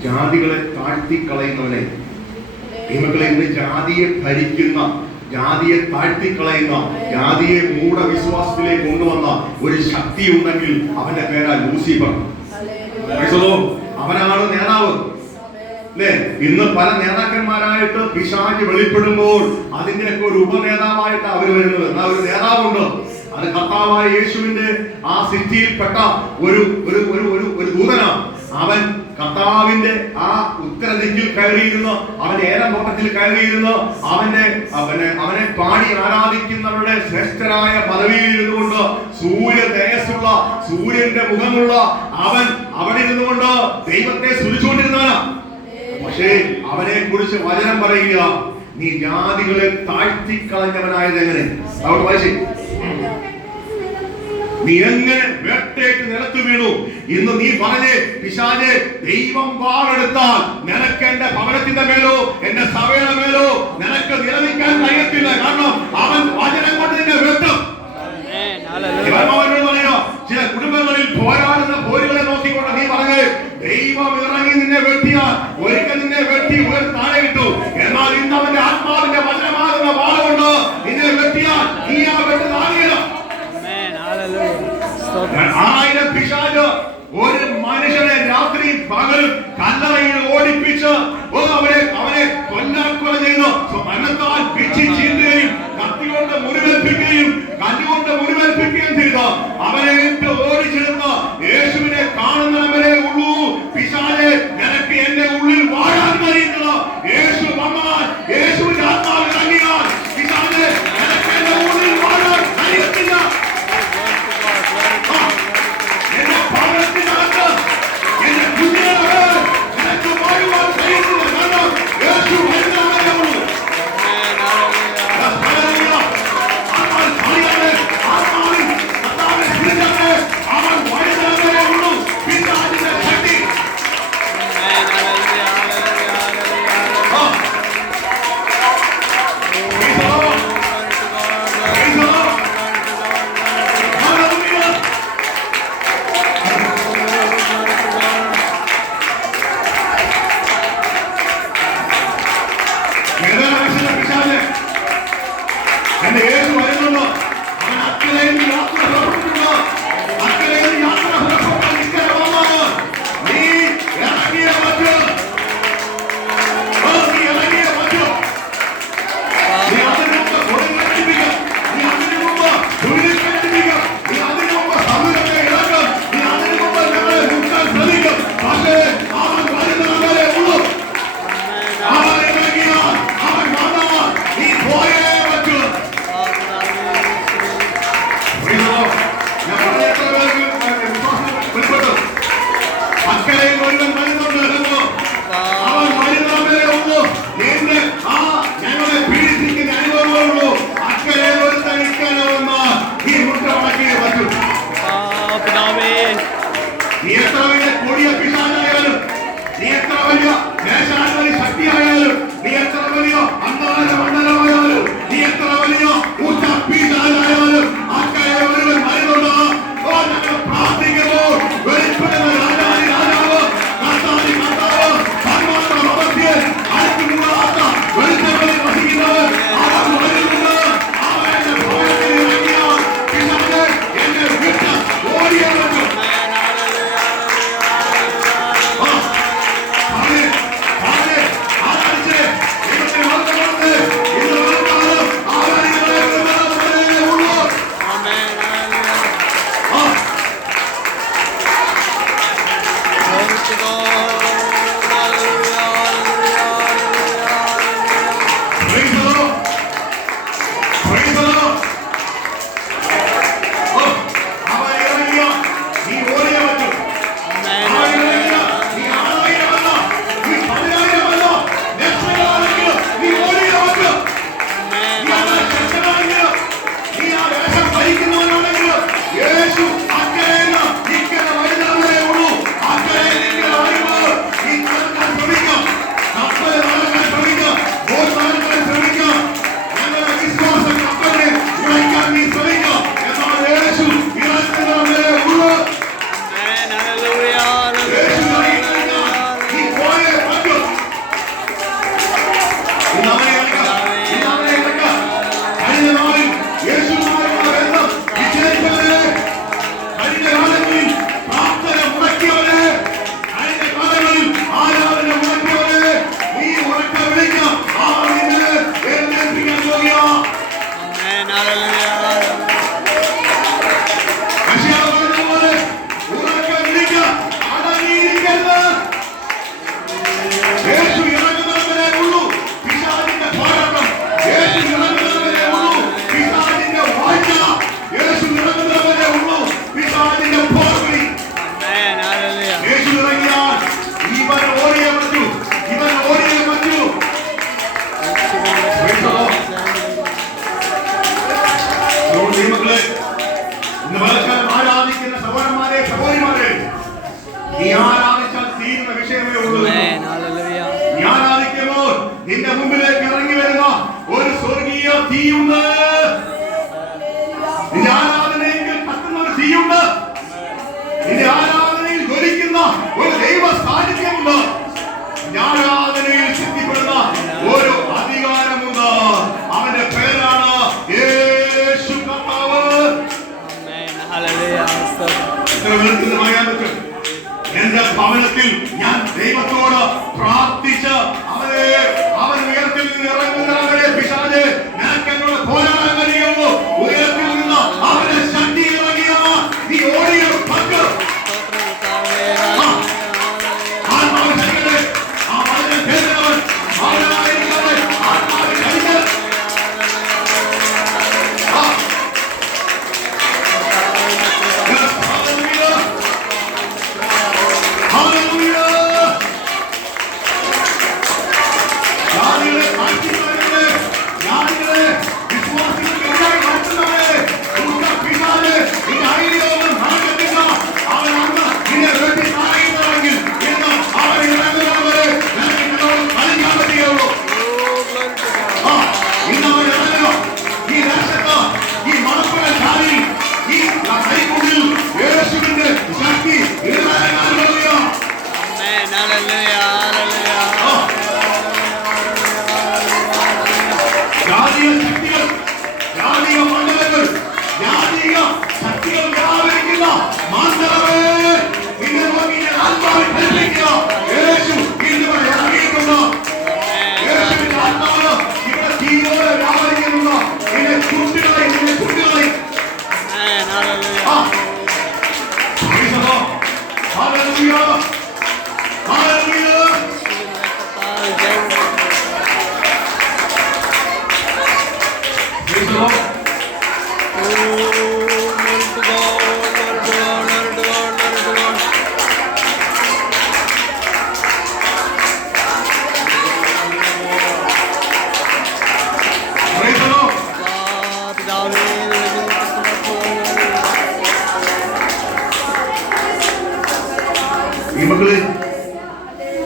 ജാതികളെ താഴ്ത്തിക്കളയുന്നവനെ. ദൈവങ്ങളെ ഇന്ന് ജാതിയെ ഭരിക്കുന്ന, ജാതിയെ താഴ്ത്തിക്കളയുന്ന, ജാതിയെ മൂഢവിശ്വാസത്തിലേക്ക് കൊണ്ടുവന്ന ഒരു ശക്തി ഉണ്ടെങ്കിൽ അവന്റെ പേരാ ലൂസിഫർ. അവനാണ് നേതാവ്. അല്ലേ? ഇന്ന് പല നേതാക്കന്മാരായിട്ട് പിശാച് വെളിപ്പെടുമ്പോൾ അതിന്റെയൊക്കെ ഒരു ഉപനേതാവായിട്ട് അവർ വരുന്നത്. എന്നാ ഒരു നേതാവുണ്ട്. അത് കർത്താവായ യേശുവിന്റെ ആ സിദ്ധിയിൽപ്പെട്ട ഒരു ദൂതനാണ്. അവൻ കർത്താവിന്റെ ആ ഉത്തരദിക്കിൽ കയറിയിരുന്ന്, അവന്റെ ഏലത്തോട്ടത്തിൽ കയറിയിരുന്ന് അവനെ പാടി ആരാധിക്കുന്നവരുടെ ശ്രേഷ്ഠരായ പദവിയിൽ ഇരുന്നുകൊണ്ട് സൂര്യ തേജസ്സുള്ള, സൂര്യന്റെ മുഖമുള്ള അവൻ അവിടെ ഇരുന്നുകൊണ്ട് ദൈവത്തെ സ്തുതിച്ചുകൊണ്ടിരുന്നവനാ. പക്ഷേ അവനെ കുറിച്ച് വചനം പറയുക, നീ ജാതികളെ താഴ്ത്തിക്കളഞ്ഞവനായത് എങ്ങനെ? അവിടെ വായിച്ചേ. നീ എങ്ങനെ വേട്ടേറ്റ് നിലത്ത് വീണു? ഇന്ന് നീ പറഞ്ഞേ, പിശാചേ, ദൈവം വാളെടുത്താൽ നിനക്ക് എന്റെ ഭവനത്തിന്റെ മേലോ എന്റെ സഭയുടെ മേലോ നിനക്ക് നിലനിൽക്കാൻ കഴിയത്തില്ല. കാരണം അവൻ വചനം കൊണ്ട് നിന്നെ വെട്ടും. ചില കുടുംബങ്ങളിൽ പോരാടുന്ന പോരുകളെ നോക്കിക്കൊണ്ട് നീ പറഞ്ഞേ, ദൈവം ഇറങ്ങി നിന്നെ വെട്ടിയാൽ ഒരിക്കൽ നിന്നെ വെട്ടി താഴെ ഇട്ടു. എന്നാൽ ഇന്ന് അവന്റെ ആത്മാവിന്റെ വചനമാകുന്ന വാളുകൊണ്ട് നിന്നെ വെട്ടിയാൽ നീ ആ വെട്ട് താഴെയില്ല. 1000 പിശാച് ഒരു മനുഷ്യനെ രാത്രി പകൽ കല്ലറയിൽ ഓടിപ്പിച്ച് അവനെ കൊല്ലാക്കൊല ചെയ്തു മരണത്താൽ പിച്ചി ചീന്തുകയും കത്തി കൊണ്ട് മുറിവേൽപ്പിക്കുകയും കല്ലുകൊണ്ട് മുറിവേൽപ്പിക്കുകയും ചെയ്തു. അവനെ ഓടിച്ചിരുന്ന് യേശുവിനെ കാണുന്നവരെ ഉള്ളൂ. പിശാചേ, നിനക്ക് എന്റെ ഉള്ളിൽ വാഴാൻ കഴിയുന്നത്. യേശു വന്നാൽ, യേശുവിന്റെ ആത്മാവ് ഇറങ്ങിയാൽ പിശാചേ, നിനക്ക് എന്റെ ഉള്ളിൽ വാഴാൻ കഴിയത്തില്ല. എന്റെ ഭവനത്തിനകത്ത് എന്റെ കുഞ്ഞിനെ നിനക്ക് വാഴുവാൻ കഴിയുന്നില്ല. കാരണം യേശു വരുന്നവരേ ഉള്ളൂ. അവൻ വരുന്നവരേ ഉള്ളൂ. പിശാചിന്റെ ശക്തി എന്റെ യേശു വരുന്നുണ്ടോ? അവൻ അക്കരയിൽ യാത്ര പുറപ്പെട്ടുണ്ടോ? അക്കരയിൽ യാത്ര പുറപ്പെട്ട നിശ്ചയമാണ്. നീ ഇറങ്ങിയ പറ്റൂ. നീ ഇറങ്ങിയ പറ്റൂ. നീ അതിനു മുമ്പ് തൊഴിൽപ്പിക്കുക. നീ അതിനു മുമ്പ് തൊഴിൽപ്പിക്കുക. നീ അതിനു മുമ്പ് സമൂഹത്തെ ഇറങ്ങും. നീ അതിനു മുമ്പ് ഞങ്ങളെ മുക്കാൻ ശ്രമിക്കും. പക്ഷേ അവൻ വരുന്നവരെ ഉള്ളൂ. അവൻ ഇറങ്ങിയാൽ, അവൻ വന്നാൽ നീ പോയേ പറ്റൂ. ഞാൻ പറഞ്ഞ വേർതിരിച്ച് പറയാൻ പറ്റും. എന്റെ ഭവനത്തിൽ ഞാൻ ദൈവത്തോട് പ്രാർത്ഥിച്ച് അവൻ ഉയരത്തിൽ നിന്ന് ഇറങ്ങുന്നവരെ പിശാച് നിനക്ക് എന്നോട് പോരാടാൻ കഴിയുമോ? ഉയരത്തിൽ നിന്ന് അവന്റെ ശക്തി ഇറങ്ങിയ നീ ഓടിയ പങ്ക്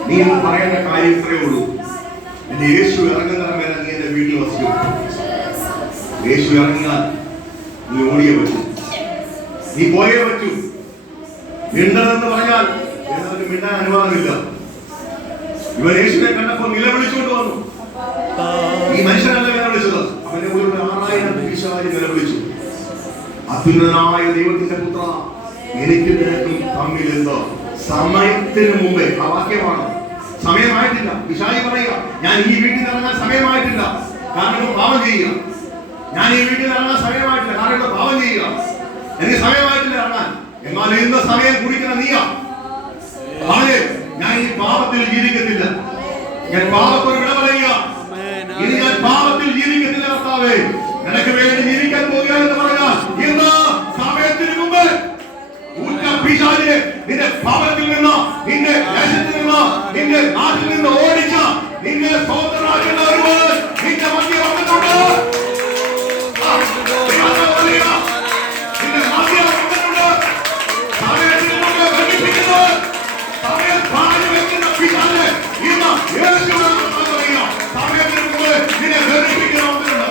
നീ പറയുന്ന കാര്യം ഇത്രയേ ഉള്ളൂ. എന്റെ യേശു ഇറങ്ങുന്ന വരെ നീ എന്റെ വീട്ടിൽ വസിക്കും. യേശു ഇറങ്ങിയാൽ നീ ഓടിയേ പറ്റൂ, നീ പോയേ പറ്റൂ. മിണ്ടതെന്ന് പറഞ്ഞാൽ എന്നവർക്ക് മിണ്ടാൻ അനുവാദമില്ല. ഇവൻ യേശുവിനെ കണ്ടപ്പോൾ നിലവിളിച്ചുകൊണ്ട് വന്നു. ഈ മനുഷ്യനല്ല നിലവിളിച്ചത്, അവന്റെ മുകളിൽ 6000 പിശാച് നിലവിളിച്ചു. അത്യുന്നതനായ ദൈവത്തിന്റെ പുത്ര, എനിക്ക് നിനക്കും തമ്മിൽ എന്തോ? സമയത്തിന് മുമ്പേ ആ വാക്യമാണ്. സമയമായിട്ടില്ല. പിശാച് പറയുക, ഞാൻ ഈ വീട്ടിൽ ഇറങ്ങാൻ സമയമായിട്ടില്ല, കാരണം പാപം ചെയ്യുക. ഞാൻ ഈ വീട്ടിൽ ഇറങ്ങാൻ സമയമായിട്ടില്ല, കാരണം പാപം ചെയ്യുക. എനിക്ക് സമയമായിട്ടില്ല ഇറങ്ങാൻ. എന്നാൽ ഇന്ന് സമയം കുടിക്കുന്ന നീയാ. ഞാൻ ഈ പാപത്തിൽ ജീവിക്കത്തില്ല, ഞാൻ പാപത്തോട് വിട പറയുക. ഇനി ഞാൻ പാപത്തിൽ ജീവിക്കത്തില്ല കർത്താവേ, നിനക്ക് വേണ്ടി ജീവിക്കാൻ പോകുക എന്ന് പറഞ്ഞാൽ ഇന്ന് സമയത്തിന് മുമ്പ് പിശാചിനെ നിന്റെ ഭവനത്തിൽ നിന്ന്, നിന്റെ ദേശത്തിൽ നിന്ന്, നിന്റെ നാട്ടിൽ നിന്ന് ഓടിച്ച നിന്നെ സ്വതന്ത്രനാക്കുന്ന ഒരുവൻ നിന്റെ മധ്യ വന്നിട്ടുണ്ട്. നിന്റെ മധ്യ വന്നിട്ടുണ്ട്. സമയത്തിന് മുമ്പ് ബന്ധിപ്പിക്കുന്നു, സമയം പറഞ്ഞു വെക്കുന്ന പിശാചിനെ ഇന്ന് യേശുവിനെ പറയുക. സമയത്തിന് മുമ്പ് നിന്നെ ബന്ധിപ്പിക്കുന്ന വന്നിട്ടുണ്ട്.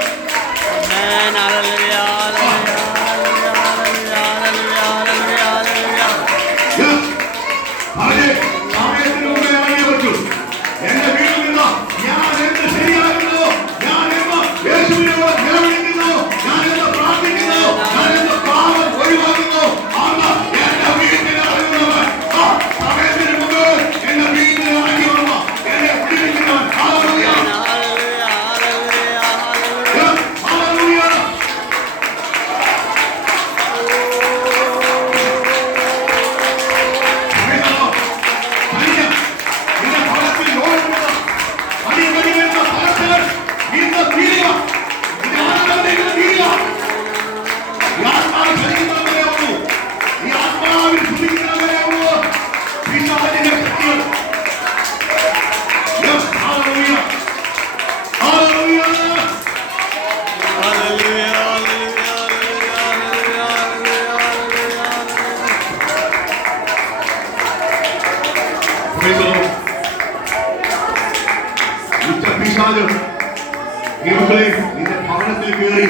നിന്റെ ഭവനത്തിൽ കയറി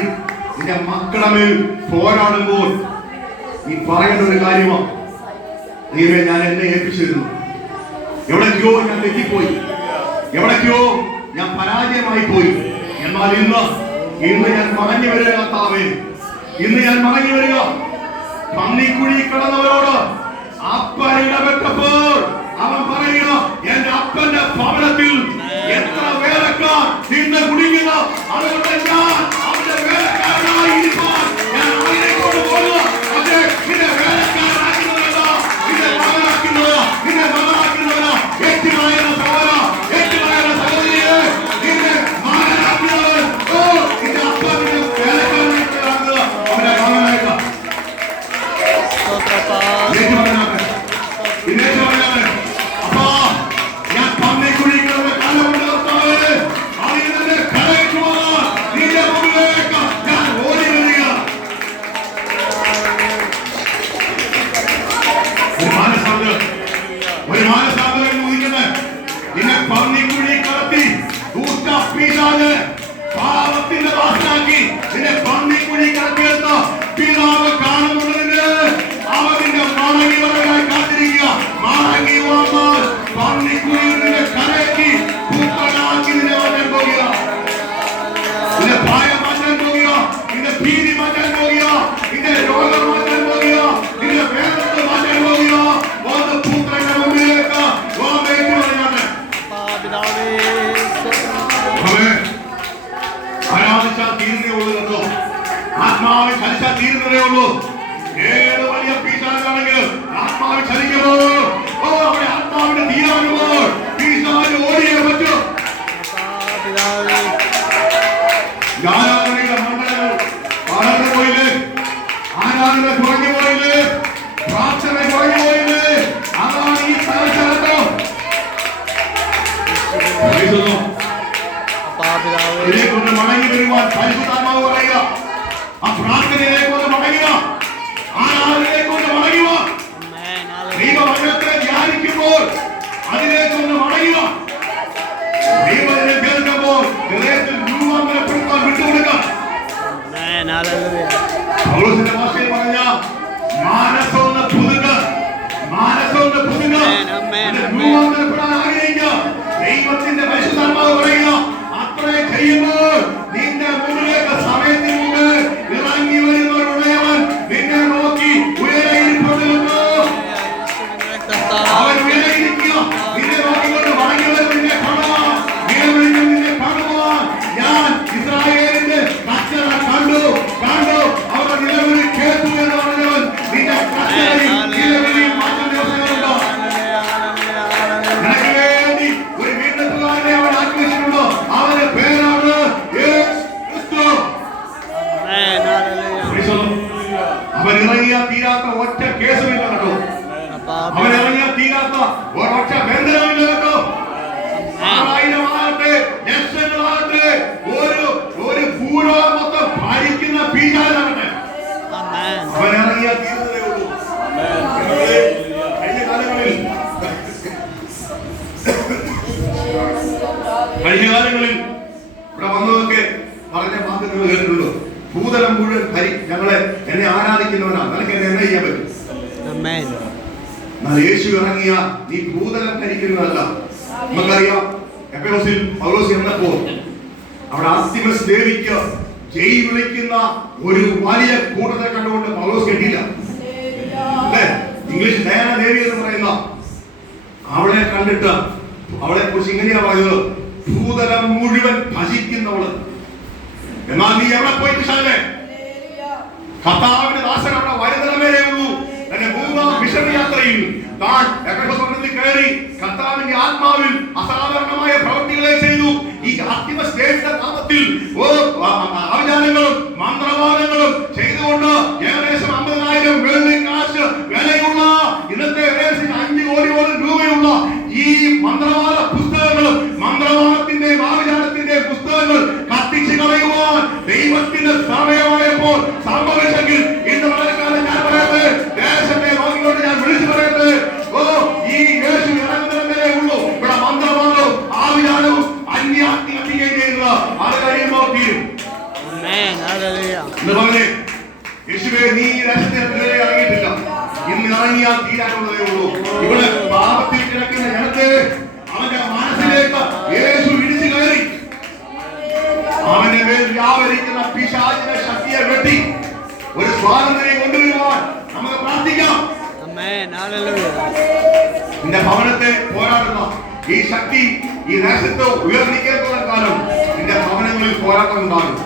നിന്റെ മക്കളുടെ മേൽ പോരാടുമ്പോൾ നീ പറയേണ്ട ഒരു കാര്യമാണ്, ദൈവമേ ഞാൻ എന്നെ ഏൽപ്പിച്ചിരുന്നു, എവിടേക്കോ ഞാൻ തെറ്റിപ്പോയി, എവിടേക്കോ ഞാൻ പരാജയമായി പോയി. എന്നാൽ ഇന്ന് ഞാൻ മടങ്ങി വരിക കർത്താവേ, ഇന്ന് ഞാൻ മടങ്ങി വരിക. പന്നിക്കുഴി കിടന്നവരോട് അപ്പൻ ഇടപെട്ടപ്പോൾ അവൻ പറയുക, എന്റെ അപ്പന്റെ ഭവനത്തിൽ എത്ര വേലക്കാർ നിന്ന് കുടിക്കുന്നു, അതുകൊണ്ട് ഞാൻ അവന്റെ വേലക്കാരനായി ഇരിപ്പാൻ ഞാൻ അവനെക്കൊണ്ട് പോകുക. അതെ, നിന്നെ വേലക്കാരനാക്കുന്നവരല്ല, നിന്നെ മകനാക്കുന്നവരാ, നിന്നെ മകനാക്കുന്നവരാ. ഏറ്റുമായ സഹോദര, ഏറ്റുമായ സഹോദരിയെ, നിന്നെ മകനാക്കുന്നവർ, ഓ നിന്റെ അപ്പൻ നിന്നെ വേലക്കാരനാക്കുക, അവന്റെ മകനാക്കുക. അപ്പാ, ഞാൻ പന്നിക്കുഴികളുടെ കാലമുണ്ട് കർത്താവേ, അതിൽ നിന്ന് കരയ്ക്കുവാൻ നിന്റെ മുമ്പിലേക്ക് ഞാൻ ഓടി വരിക. ഒരു മാനസാന്തരം ഊഹിക്കുന്നത്, നിന്നെ പന്നിക്കുഴി കടത്തി ദൂഷ്ട പിശാച് പാപത്തിന്റെ ദാസനാക്കി നിന്നെ പന്നിക്കുഴി കടത്തിയെടുത്ത പിതാവ് കാണുന്നുള്ളതിന് അവന്റെ മടങ്ങി വരവായി കാത്തിരിക്കുക. മടങ്ങി വന്നാൽ പന്നിക്കുഴിയിൽ നിന്നെ കരയാക്കി പൂക്കളാക്കി നിന്നെ മാറ്റാൻ പോകുക. നിന്റെ ഭയം മാറ്റാൻ പോകുക, നിന്റെ ഭീതി മാറ്റാൻ പോകുക, നിന്റെ രോഗം മാറ്റാൻ പോകുക, നിന്റെ വേദന മാറ്റാൻ പോകുക. ഒന്ന് പൂക്കളുടെ മുമ്പിലേക്ക് ആരാധിച്ചാൽ തീരുന്നേ ഉള്ളൂ കേട്ടോ. ആത്മാവിൽ ചലിച്ചാൽ തീരുന്നതേ ഉള്ളൂ. ഏത് വലിയ പീശാചാണെങ്കിലും ആത്മാവിൽ ചലിക്കുമ്പോൾ, ഓ അവിടെ ആത്മാവിന്റെ തീരുമാനമ്പോൾ പീശാച് ഓടിയേ പറ്റൂ. ആരാധനയുടെ മണ്ഡലങ്ങൾ വളർന്നു പോയില്ലേ, ആരാധന കുറഞ്ഞു പോയില്ലേ, പ്രാർത്ഥന കുറഞ്ഞു പോയില്ലേ, അതാണ് ഈ സ്ഥലത്തോ. ഇതിലേക്കൊന്ന് മടങ്ങി വരുവാൻ പരിശുദ്ധാത്മാവ് പറയുക. ആ പ്രാർത്ഥനയിലേക്കൊന്ന് മടങ്ങുക, ആരാധനയിലേക്കൊന്ന് മടങ്ങുക, ദൈവവചനത്തെ ധ്യാനിക്കുമ്പോൾ അതിലേക്കൊന്ന് മടങ്ങുക, ദൈവത്തിനെ കേൾക്കുമ്പോൾ ഹൃദയത്തിൽ രൂപാന്തരപ്പെടുത്താൻ വിട്ടുകൊടുക്കുക. പൗലോസിന്റെ ഭാഷയിൽ പറഞ്ഞ മാനസമൊന്ന് പുതുക, മാനസമൊന്ന് പുതുക, രൂപാന്തരപ്പെടാൻ ആഗ്രഹിക്കുക. ദൈവത്തിന്റെ പരിശുദ്ധാത്മാവ് പറയുക, അത്രേ ചെയ്യുമ്പോൾ നിന്റെ മുന്നിലേക്ക് സമയത്തിന് മുമ്പ് ഇറങ്ങി വരുന്നവരുടയവൻ നിന്നെ നോക്കി ഉയരയിരിക്കുന്നു. അവൻ ഉയരയിരിക്കുക, നിന്നെ നോക്കിക്കൊണ്ട് മടങ്ങി വരും. നിന്നെ കാണാം, നിന്നെ കാണുവാൻ ഞാൻ ഇസ്രായേലിന്റെ കച്ചറ കണ്ടു കണ്ടു അവരുടെ നിലവിളി കേട്ടു എന്ന് പറഞ്ഞവൻ നിന്റെ കച്ചറയിൽ നിലവിളിയിൽ മാറ്റം ദിവസങ്ങളുണ്ടോ? നിനക്ക് വേണ്ടി ഒരു വീണ്ടെടുപ്പുകാരനെ അവൻ ആഗ്രഹിച്ചിട്ടുണ്ടോ? അവന്റെ പേരാണ് യേശു. അവൻ ഇറങ്ങിയാൽ തീരാത്ത ഒറ്റ കേസുമില്ല കേട്ടോ. അവൻ ഇറങ്ങിയാൽ തീരാത്ത ഒരൊറ്റ ബന്ധനമില്ല കേട്ടോ. 1000 ആകട്ടെ, ലക്ഷങ്ങളാകട്ടെ, ഒരു ഭൂലോകം മൊത്തം ഭരിക്കുന്ന പീശാചാകട്ടെ, അവൻ ഇറങ്ങിയാൽ തീരുന്നതേ ഉള്ളൂ. കഴിഞ്ഞ കാലങ്ങളിൽ ഇവിടെ വന്നതൊക്കെ പറഞ്ഞ വാക്ക് നിങ്ങൾ കേട്ടിട്ടുണ്ടോ? ഭൂതലം മുഴുവൻ ഞങ്ങളെ എന്നെ ആരാധിക്കുന്നവനാ, നിനക്ക് എന്നെ ചെയ്യാൻ പറ്റും. എന്നാൽ യേശു ഇറങ്ങിയ നീ ഭൂതലം ഭരിക്കുന്നതല്ല. നമുക്കറിയാം, എഫെസോസിൽ പൗലോസ് എന്നപ്പോ അവിടെ ആർത്തിമസ് ദേവിക്ക് ജയ് വിളിക്കുന്ന ഒരു വലിയ കൂട്ടത്തെ കണ്ടുകൊണ്ട് പൗലോസ് കേട്ടില്ല. ഇംഗ്ലീഷ് ഡയാന ദേവി എന്ന് പറയുന്ന അവളെ കണ്ടിട്ട് അവളെ കുറിച്ച് ഇങ്ങനെയാ പറയുന്നത്, ഭൂതലം മുഴുവൻ ഭജിക്കുന്നവള്. എന്നാൽ നീ എവിടെ പോയി പിശാചേ? കർത്താവിന്റെ ദാസൻ അവിടെ വരുന്നവരേ ഉള്ളൂ. തന്റെ 3ാം മിഷൻ യാത്രയിൽ താൻ എഫെസോസിൽ കയറി കർത്താവിന്റെ ആത്മാവിൽ അസാധാരണമായ പ്രവൃത്തികളെ ചെയ്തു. ഈ ആർത്തിമസ് ദേവിയുടെ നാമത്തിൽ ആചാരങ്ങളും മന്ത്രവാദങ്ങളും ചെയ്തുകൊണ്ട് ഏകദേശം 50,000 വെള്ളി കാശ് വിലയുള്ള, ഇന്നത്തെ ഏകദേശം 5 കോടിയോളം രൂപയുള്ള ഈ മന്ത്രവാദ പുസ്തകങ്ങളും മന്ത്രവാദത്തിന്റെ ആചാരത്തിന്റെ പുസ്തകങ്ങൾ കത്തിച്ചു കളയുവാൻ ദൈവത്തിന്റെ സമയമായപ്പോൾ സംഭവിച്ചെങ്കിൽ ഇന്ന് വളരെക്കാലം ഞാൻ പറയട്ടെ, ദേശത്തെ നോക്കിക്കൊണ്ട് ഞാൻ വിളിച്ചു പറയട്ടെ, ഓ ഈ യേശു ഇറങ്ങുന്നതേ ഉള്ളൂ. ഇവിടെ മന്ത്രവാദവും ആചാരവും അന്യാത്മികം ചെയ്യുന്നത് അത് കഴിയുമ്പോൾ തീരും. യേശുവേ, നീ ഈ ദേശത്തെ ഇറങ്ങിയിട്ടില്ല, ഇന്ന് ഇറങ്ങിയാൽ തീരാനുള്ളതേ ഉള്ളൂ. ഇവിടെ പാപത്തിൽ കിടക്കുന്ന ജനത്തെ അവന്റെ മനസ്സിലേക്ക് യേശു ഇടിച്ചു കയറി അവന്റെ മേൽ വ്യാപരിക്കുന്ന പിശാചിന്റെ ശക്തിയെ വെട്ടി ഒരു സ്വാതന്ത്ര്യം കൊണ്ടുവരുവാൻ നമുക്ക് പ്രാർത്ഥിക്കാം. Amen. Hallelujah. നിന്റെ ഭവനത്തെ പോരാടുന്ന ഈ ശക്തി ഈ ദേശത്ത് ഉയർന്നിരിക്കുന്ന കാലം നിന്റെ ഭവനങ്ങളിൽ പോരാട്ടം ഉണ്ടാകും.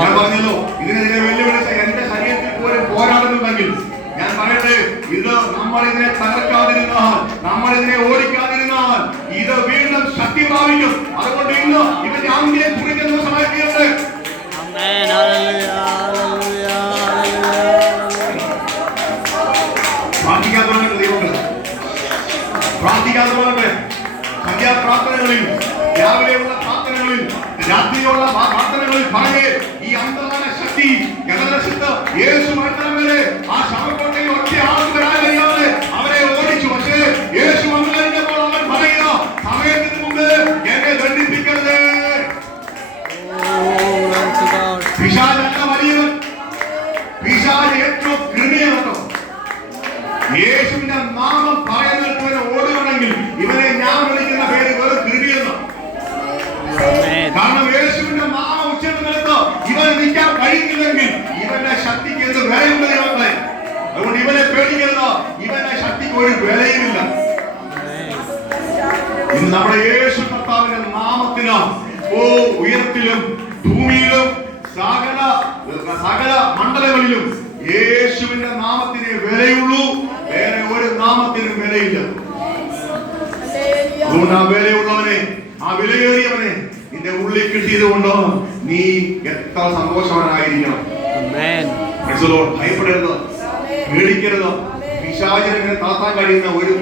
ഞാൻ പറഞ്ഞല്ലോ, ഇതിനെതിരെ വെല്ലുവിളിച്ച എന്റെ ശരീരത്തിൽ പോലും പോരാടുന്നുണ്ടെങ്കിൽ ഞാൻ പറയട്ടെ, ഇത് നമ്മൾ ഇതിനെ തകർക്കാതിരുന്നാൽ, നമ്മൾ ഇതിനെ ഓടിക്കാതിരുന്നാൽ ഇത് വീണ്ടും ശക്തി പ്രാപിക്കും. അതുകൊണ്ട് ഇന്ന് ഇവന്റെ ആംഗ്യം കുറിക്കുന്ന ദിവസമായിട്ടുണ്ട്. Amen. Hallelujah. Hallelujah. പ്രാർത്ഥിക്കാത്തവരുടെ ദൈവങ്ങൾ, പ്രാർത്ഥിക്കാത്തവരുടെ സന്ധ്യാപ്രാർത്ഥനകളിൽ, രാവിലെയുള്ള പ്രാർത്ഥനകളിൽ, രാത്രിയുള്ള പ്രാർത്ഥനകളിൽ പറഞ്ഞ് ഈ അന്ധകാര ശക്തി യഥാർത്ഥ യേശു മരണം വരെ ആ ശവക്കോട്ടയിൽ ഒറ്റ ആൾക്ക് വരാൻ കഴിയാതെ അവരെ ഓടിച്ചു. പക്ഷേ യേശു വന്നു കഴിഞ്ഞപ്പോൾ അവൻ പറയുക, സമയത്തിന് മുമ്പ് എന്നെ ദണ്ഡിപ്പിക്കരുത്. പിശാചല്ല വലിയവൻ, പിശാച് ഏറ്റവും കൃപയാണ്. യേശുവിന്റെ നാമം പറയുന്നിടത്ത് ഇവനെ ഓടുകയാണെങ്കിൽ ഇവനെ ഞാൻ വിളിക്കുന്ന പേര് വെറും കൃപയെന്ന്. കാരണം യേശുവിന്റെ നാമം ഉച്ചരിക്കുന്നിടത്ത് ഇവന് നിൽക്കാൻ കഴിയുന്നില്ലെങ്കിൽ ഇവന്റെ ശക്തിക്ക് എന്ത് വിലയുണ്ട് ദൈവങ്ങളെ? അതുകൊണ്ട് ഇവനെ പേടിക്കരുത്, ഇവന്റെ ശക്തിക്ക് ഒരു വിലയുമില്ല. ഇന്ന് നമ്മുടെ യേശു കർത്താവിന്റെ നാമത്തിന് ഉയരത്തിലും ഭൂമിയിലും സകല മണ്ഡലങ്ങളിലും യേശുവിന്റെ നാമത്തിനെ വിലയുള്ളൂ, വേറെ ഒരു നാമത്തിനും വിലയില്ല. അതുകൊണ്ട് ആ വിലയുള്ളവനെ, ആ വിലയേറിയവനെ നിന്റെ ഉള്ളിൽ കിട്ടിയത് കൊണ്ട് നീ എത്ര സന്തോഷവാനായിരിക്കണം. ഭയപ്പെടരുത്, പേടിക്കരുത്. പിശാചിനെ താത്താൻ കഴിയുന്ന ഒരു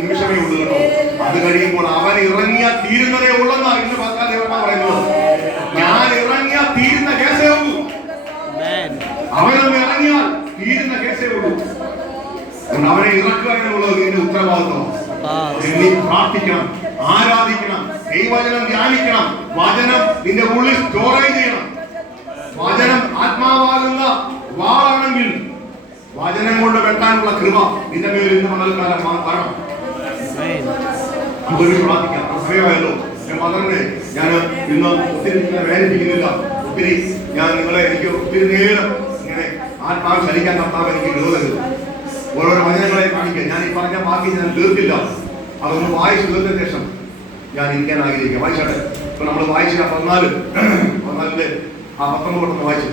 നിമിഷമേ ഉള്ളൂ കേട്ടോ. അത് കഴിയുമ്പോൾ അവൻ ഇറങ്ങിയാൽ തീരുന്നതേ ഉള്ളെന്നാണ് ഇന്ന് പറയുന്നത്. ഞാൻ ഇറങ്ങിയാൽ തീരുന്ന കേസേ ഉള്ളൂ, അവനൊന്ന് ഇറങ്ങിയാൽ തീരുന്ന കേസേ ഉള്ളൂ. അവനെ ഇറക്കുക എന്നുള്ളത് നിന്റെ ഉത്തരവാദിത്വം. നീ പ്രാർത്ഥിക്കണം, ആരാധിക്കണം, ദൈവവചനം ധ്യാനിക്കണം, വചനം നിന്റെ ഉള്ളിൽ സ്റ്റോറേജ് ചെയ്യണം. വചനം ആത്മാവാകുന്ന വാളാണെങ്കിൽ വചനം കൊണ്ട് വെട്ടാനുള്ള കൃപ നിന്റെ മേൽ ഇന്ന് മണൽക്കാലം വരണം. നമുക്ക് പ്രാർത്ഥിക്കാം. സമയമായല്ലോ. ഞാൻ മദറിനെ ഞാൻ ഇന്ന് ഒത്തിരി വേദനിപ്പിക്കുന്നില്ല. ഒത്തിരി ഞാൻ നിങ്ങളെ എനിക്ക് ഒത്തിരി നേരം ഇങ്ങനെ ആത്മാവ് ചലിക്കാൻ കർത്താവ് എനിക്ക് കൃപതരുത്. ഓരോരോ വചനങ്ങളെ കാണിക്കാൻ ഞാൻ ഈ പറഞ്ഞ ബാക്കി ഞാൻ തീർത്തില്ല. അതൊന്ന് വായിച്ചു തീർന്ന ശേഷം ഞാൻ ഇരിക്കാൻ ആഗ്രഹിക്കാം. വായിച്ചാട്ടെ. ഇപ്പൊ നമ്മൾ വായിച്ച 14 ആ 19 വായിച്ചു.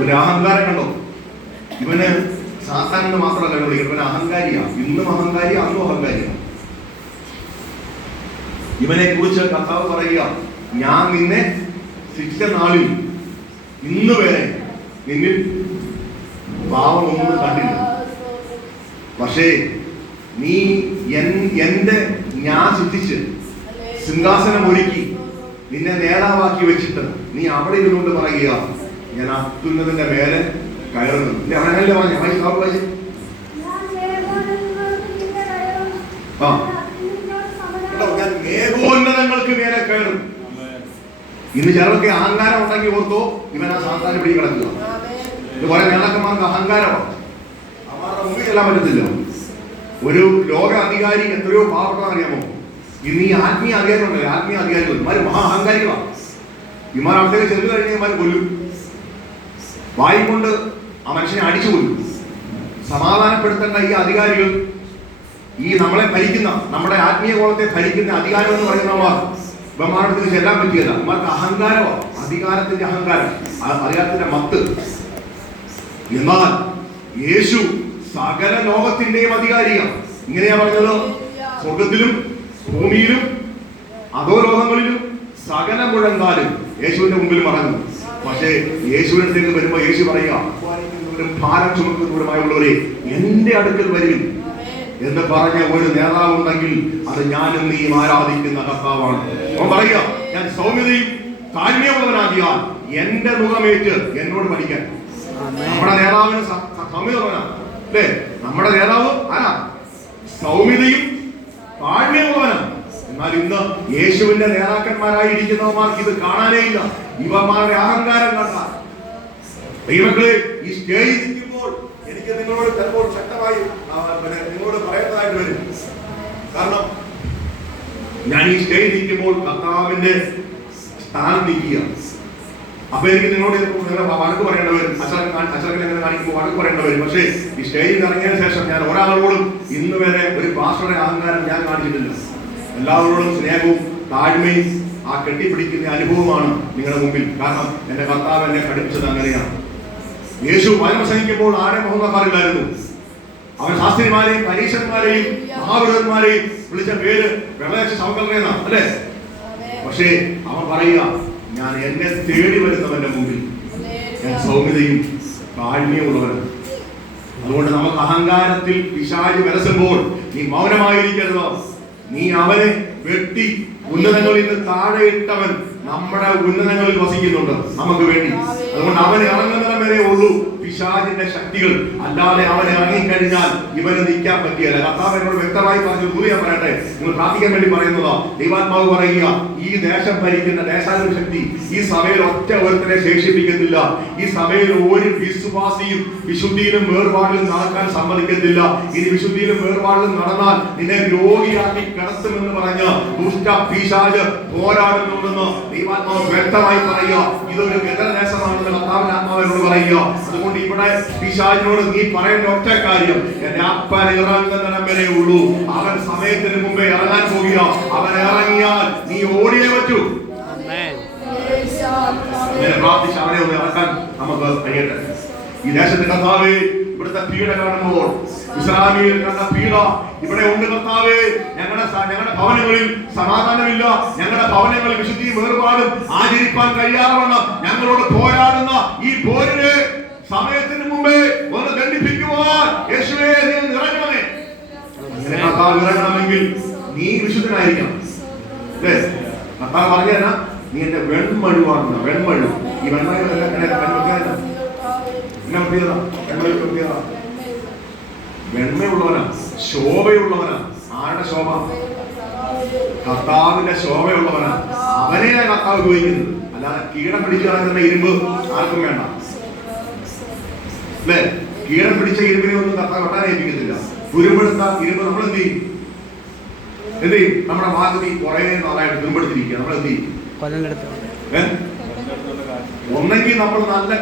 ഒരു അഹങ്കാരം കണ്ടോ? ഇവന് സാത്താനെന്ന് മാത്രമല്ല വിളിക്കുന്നത്, ഇവന് അഹങ്കാരിയാ. ഇന്നും അഹങ്കാരി, അന്നും അഹങ്കാരിയാണ്. ഇവനെ കുറിച്ച് കർത്താവ് പറയുക, ഞാൻ നിന്നെ ശിക്ഷ നാളിൽ ഇന്ന് വരെ നിന്നിൽ പാവമൊന്നും കണ്ടില്ല. പക്ഷേ നീ എന്റെ ഞാൻ ശിക്ഷിച്ച് സിംഹാസനം ഒരുക്കി നിന്നെ നേതാവാക്കി വെച്ചിട്ട് നീ അവിടെ ഇരുന്നുകൊണ്ട് പറയുക, ഞാൻ അത്യുന്നതിന്റെ മേലെ കയറുന്നു. അവനല്ലേ പറഞ്ഞു ഞാൻ മേഘോന്നതങ്ങൾക്ക് മേലെ കയറും. ഇന്ന് ചിലർക്ക് അഹങ്കാരം ഉണ്ടെങ്കിൽ ഓർത്തോ ഇവൻ ആ സാധാരണ പിടി കിടക്കുക. ഇത് കുറെ നേതാക്കന്മാർക്ക് അഹങ്കാരമാണ്, അവരുടെ മുമ്പിൽ ചെല്ലാൻ പറ്റത്തില്ല. ഒരു ലോക അധികാരി എത്രയോ പാവപ്പെട്ടതാണ് അറിയാമോ? ഇന്ന് ഈ ആത്മീയ അധികാരികളുണ്ടല്ലോ, ആത്മീയ അധികാരികൾ ഇമാര് മഹാ അഹങ്കാരികളാണ്. ഇമാർ അവിടത്തേക്ക് ചെല്ലു കഴിഞ്ഞാൽ ഇമാർ കൊല്ലും, വായിക്കൊണ്ട് ആ മനുഷ്യനെ അടിച്ചു കൊല്ലും. സമാധാനപ്പെടുത്തേണ്ട ഈ അധികാരികൾ, ഈ നമ്മളെ ഭരിക്കുന്ന, നമ്മുടെ ആത്മീയ കോളത്തെ ഭരിക്കുന്ന അധികാരം എന്ന് പറയുന്നവർ ഇവന്മാരുടെ ചെല്ലാൻ പറ്റിയല്ല. ഇവർക്ക് അഹങ്കാരമോ, അധികാരത്തിന്റെ അഹങ്കാരം, അധികാരത്തിന്റെ മത്ത്. എന്നാൽ യേശു സകല ലോകത്തിന്റെയും അധികാരിയാണ്. ഇങ്ങനെയാ പറഞ്ഞത്, സ്വർഗത്തിലും ഭൂമിയിലും അധോലോകങ്ങളിലും സകല മുഴങ്കാലും യേശുവിന്റെ മുമ്പിൽ മടങ്ങും. പക്ഷേ യേശുവിന്റെ അടുത്തേക്ക് വരുമ്പോ യേശു പറയുക, ഭാരം ചുമക്കുന്നവരുമായുള്ളവരെ എന്റെ അടുക്കൽ വരും എന്ന് പറഞ്ഞ ഒരു നേതാവുണ്ടെങ്കിൽ അത് ഞാനും നീയും ആരാധിക്കുന്ന കർത്താവാണ്. അവൻ പറയുക, ഞാൻ സൗമ്യതയും താഴ്മയുള്ളവനാകിയാൽ എന്റെ മുഖമേറ്റ് എന്നോട് പഠിക്കാൻ. നമ്മുടെ നേതാവിന് സൗമ്യത അല്ലേ? നമ്മുടെ നേതാവ് ആരാ? സൗമ്യതയും താഴ്മയുള്ളവനാണ്. എന്നാൽ ഇന്ന് യേശുവിന്റെ നേതാക്കന്മാരായിരിക്കുന്നവന്മാർക്ക് ഇത് കാണാനേ ഇല്ല. ഇവന്മാരുടെ അഹങ്കാരം കണ്ടാൽ ദൈവങ്ങളെ ഈ സ്റ്റേജിൽ നിൽക്കുമ്പോൾ എനിക്ക് ഇത് നിങ്ങളോട് ചിലപ്പോൾ ശക്തമായി നിങ്ങളോട് പറയേണ്ടതായിട്ട് വരും. കാരണം ഞാൻ ഈ സ്റ്റേജിൽ നിൽക്കുമ്പോൾ കർത്താവിന്റെ സ്ഥാനം നിൽക്കുക. അപ്പൊ എനിക്ക് നിങ്ങളോട് വഴക്ക് പറയേണ്ടി വരും. അച്ഛനെ എങ്ങനെ കാണിക്കുമ്പോൾ വഴക്ക് പറയേണ്ടി വരും. പക്ഷേ ഈ സ്റ്റേജിൽ ഇറങ്ങിയതിനു ശേഷം ഞാൻ ഒരാളോടും ഇന്ന് വരെ ഒരു പാസ്റ്ററുടെ അഹങ്കാരം ഞാൻ കാണിച്ചിട്ടില്ല. എല്ലാവരോടും സ്നേഹവും താഴ്മയും ആ കെട്ടിപ്പിടിക്കുന്ന അനുഭവമാണ് നിങ്ങളുടെ മുമ്പിൽ. കാരണം എന്റെ കർത്താവ് എന്നെ പഠിപ്പിച്ചത് അങ്ങനെയാണ്. യേശു വചനം പ്രസംഗിക്കുമ്പോൾ ആരെ മുഖം നോക്കാറില്ലായിരുന്നു. അവൻ ശാസ്ത്രിമാരെയും പരീക്ഷന്മാരെയും മഹാപുരുഷന്മാരെയും വിളിച്ച പേര് വെള്ളയച്ച സൗകര്യന അല്ലേ? പക്ഷേ അവൻ പറയുക, ഞാൻ എന്നെ തേടി വരുന്നവന്റെ മുമ്പിൽ ഞാൻ സൗമ്യതയും താഴ്മയും ഉള്ളവനാണ്. അതുകൊണ്ട് നമുക്ക് അഹങ്കാരത്തിൽ പിശാച് വിലസുമ്പോൾ നീ മൗനമായിരിക്കരുത്. നീ അവനെ വെട്ടി ഉന്നതങ്ങളിൽ നിന്ന് താഴെ ഇട്ടവൻ നമ്മുടെ ഉന്നതങ്ങളിൽ വസിക്കുന്നുണ്ട് നമുക്ക് വേണ്ടി. അതുകൊണ്ട് അവൻ ഇറങ്ങുന്നിടം വരെ ഉള്ളൂ പിശാചിന്റെ ശക്തികൾ. അല്ലാതെ അവൻ ഇറങ്ങിക്കഴിഞ്ഞാൽ ഇവന് നിൽക്കാൻ പറ്റിയല്ല. കർത്താവ് എന്നോട് വ്യക്തമായി പറഞ്ഞു. ഞാൻ പറയട്ടെ, നിങ്ങൾ പ്രാർത്ഥിക്കാൻ വേണ്ടി പറയുന്നതാ. ദൈവാത്മാവ് പറയുക, ഈ ദേശം ഭരിക്കുന്ന ദേശാധിപ ശക്തി ഈ സഭയിൽ ഒറ്റ ഒരുത്തനെ ശേഷിപ്പിക്കത്തില്ല. ഈ സഭയിൽ ഒരു വിശ്വാസിയും വിശുദ്ധിയിലും വേർപാടിലും നടക്കാൻ സമ്മതിക്കത്തില്ല. ഇനി വിശുദ്ധിയിലും വേർപാടിലും നടന്നാൽ നിന്നെ രോഗിയാക്കി കിടത്തുമെന്ന് പറഞ്ഞ് ദുഷ്ട പിശാച് പോരാടുന്നുണ്ടെന്ന് ദൈവാത്മാവ് വ്യക്തമായി പറയുക. ഇതൊരു ഗതദേശമാണെന്ന് കർത്താവിന്റെ ആത്മാവിനോട് പറയുക. അതുകൊണ്ട് ഇവിടെ പിശാചിനോട് നീ പറയേണ്ട ഒറ്റ കാര്യം, എന്റെ അപ്പൻ ഇറങ്ങുന്നിടം വരെ ഉള്ളൂ. അവൻ സമയത്തിന് മുമ്പേ ഇറങ്ങാൻ പോകുക. അവൻ ഇറങ്ങിയാൽ നീ ഓടിയേ പറ്റൂ. പ്രാർത്ഥിച്ച് അവനെ ഒന്ന് ഇറക്കാൻ നമുക്ക് കഴിയട്ടെ. ഈ ദേശത്തിന്റെ കർത്താവേ, ഇവിടുത്തെ പീഡ കാണുമ്പോൾ ഇസ്ലാമിയിൽ കണ്ട പീഡ ഇവിടെ ഉണ്ട് കർത്താവേ. ഞങ്ങളുടെ ഭവനങ്ങളിൽ സമാധാനമില്ല. ഞങ്ങളുടെ ഭവനങ്ങളിൽ വിശുദ്ധിയും വേർപാടും ആചരിക്കാൻ കഴിയാതെ ഞങ്ങളോട് പോരാടുന്ന ഈ പോരിനെ സമയത്തിന് മുമ്പേ ഒന്ന് ദണ്ഡിപ്പിക്കുവാൻ യേശുവേ നീ ഇറങ്ങണമേ. അങ്ങനെ കർത്താവ് ഇറങ്ങണമെങ്കിൽ നീ വിശുദ്ധനായിരിക്കണം. അല്ലേ? കർത്താവ് പറഞ്ഞാ നീ എന്റെ വെൺമഴുവാണ്. വെൺമഴു. ഈ വെണ്മയുള്ളവനാ, ശോഭയുള്ളവനാ. ആരുടെ ശോഭ? കർത്താവിന്റെ ശോഭയുള്ളവനാ. അവനെയാണ് കർത്താവ് ഉപയോഗിക്കുന്നത്. അല്ലാതെ കീടം പിടിച്ചു കിടക്കുന്ന ഇരുമ്പ് ആർക്കും വേണ്ട. അല്ലേ? കീടം പിടിച്ച ഇരുമ്പിനെ ഒന്നും കർത്താവ് വെട്ടാൻ ഏൽപ്പിക്കത്തില്ല. തുരുമ്പെടുത്ത ഇരുമ്പ് നമ്മൾ എന്ത് ചെയ്യും? നമ്മുടെ ഭാഗത്ത് കുറെ നാളായിട്ട് തുരുമ്പെടുത്തിരിക്കുക. നമ്മൾ എന്ത് ചെയ്യും? ഒന്നെങ്കിൽ നമ്മൾ നല്ല